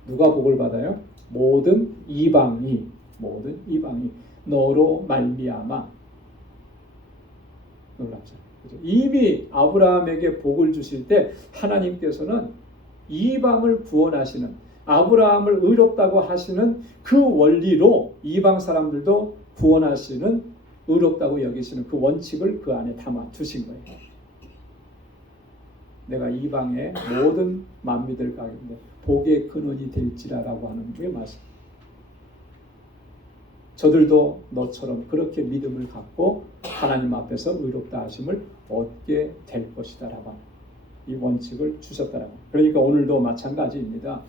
누가 복을 받아요? 모든 이방이 너로 말미암아. 놀랍죠. 이미 아브라함에게 복을 주실 때 하나님께서는 이방을 구원하시는, 아브라함을 의롭다고 하시는 그 원리로 이방 사람들도 구원하시는, 의롭다고 여기시는 그 원칙을 그 안에 담아 두신 거예요. 내가 이방의 모든 만민들 가운데 복의 근원이 될지라라고 하는 게 맞습니다. 저들도 너처럼 그렇게 믿음을 갖고 하나님 앞에서 의롭다 하심을 얻게 될 것이다라고 하는 이 원칙을 주셨다라고. 그러니까 오늘도 마찬가지입니다.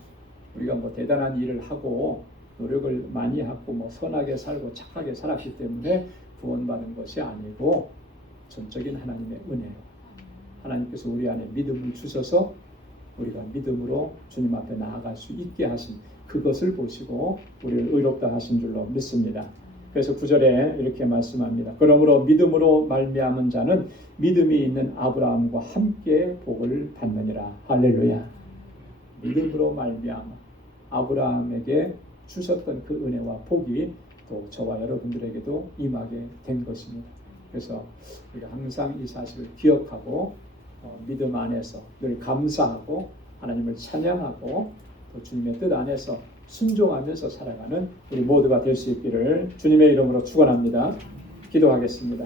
우리가 뭐 대단한 일을 하고 노력을 많이 하고 뭐 선하게 살고 착하게 살았기 때문에 구원받은 것이 아니고 전적인 하나님의 은혜로 하나님께서 우리 안에 믿음을 주셔서 우리가 믿음으로 주님 앞에 나아갈 수 있게 하신 그것을 보시고 우리를 의롭다 하신 줄로 믿습니다. 그래서 9절에 이렇게 말씀합니다. 그러므로 믿음으로 말미암은 자는 믿음이 있는 아브라함과 함께 복을 받느니라. 할렐루야. 믿음으로 말미암아 아브라함에게 주셨던 그 은혜와 복이 또 저와 여러분들에게도 임하게 된 것입니다. 그래서 우리가 항상 이 사실을 기억하고 믿음 안에서 늘 감사하고 하나님을 찬양하고 또 주님의 뜻 안에서 순종하면서 살아가는 우리 모두가 될 수 있기를 주님의 이름으로 축원합니다. 기도하겠습니다.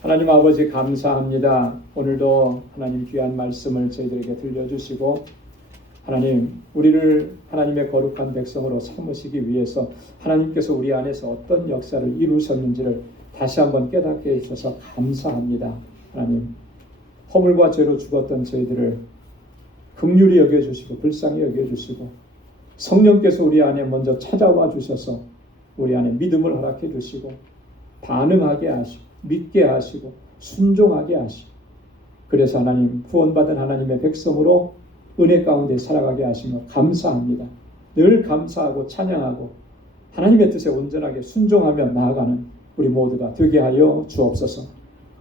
하나님 아버지 감사합니다. 오늘도 하나님 귀한 말씀을 저희들에게 들려주시고 하나님 우리를 하나님의 거룩한 백성으로 삼으시기 위해서 하나님께서 우리 안에서 어떤 역사를 이루셨는지를 다시 한번 깨닫게 해주셔서 감사합니다. 하나님 허물과 죄로 죽었던 저희들을 긍휼히 여겨주시고 불쌍히 여겨주시고 성령께서 우리 안에 먼저 찾아와 주셔서 우리 안에 믿음을 허락해 주시고 반응하게 하시고 믿게 하시고 순종하게 하시고 그래서 하나님 구원받은 하나님의 백성으로 은혜 가운데 살아가게 하시며 감사합니다. 늘 감사하고 찬양하고 하나님의 뜻에 온전하게 순종하며 나아가는 우리 모두가 되게 하여 주옵소서.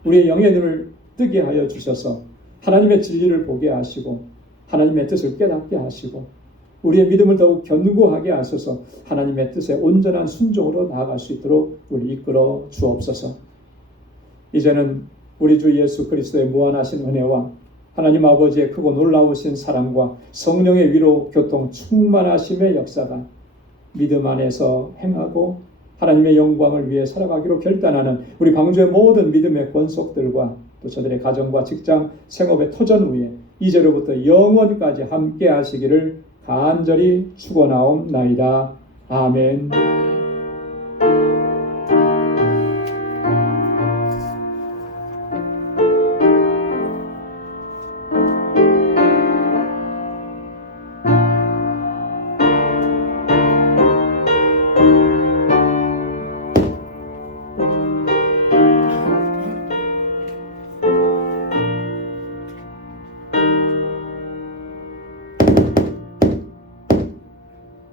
우리의 영의 눈을 뜨게 하여 주셔서 하나님의 진리를 보게 하시고 하나님의 뜻을 깨닫게 하시고 우리의 믿음을 더욱 견고하게 하셔서 하나님의 뜻에 온전한 순종으로 나아갈 수 있도록 우리 이끌어 주옵소서. 이제는 우리 주 예수 그리스도의 무한하신 은혜와 하나님 아버지의 크고 놀라우신 사랑과 성령의 위로 교통 충만하심의 역사가 믿음 안에서 행하고 하나님의 영광을 위해 살아가기로 결단하는 우리 방주의 모든 믿음의 권속들과 또 저들의 가정과 직장, 생업의 터전 위에 이제로부터 영원까지 함께 하시기를 간절히 축원하옵나이다. 아멘.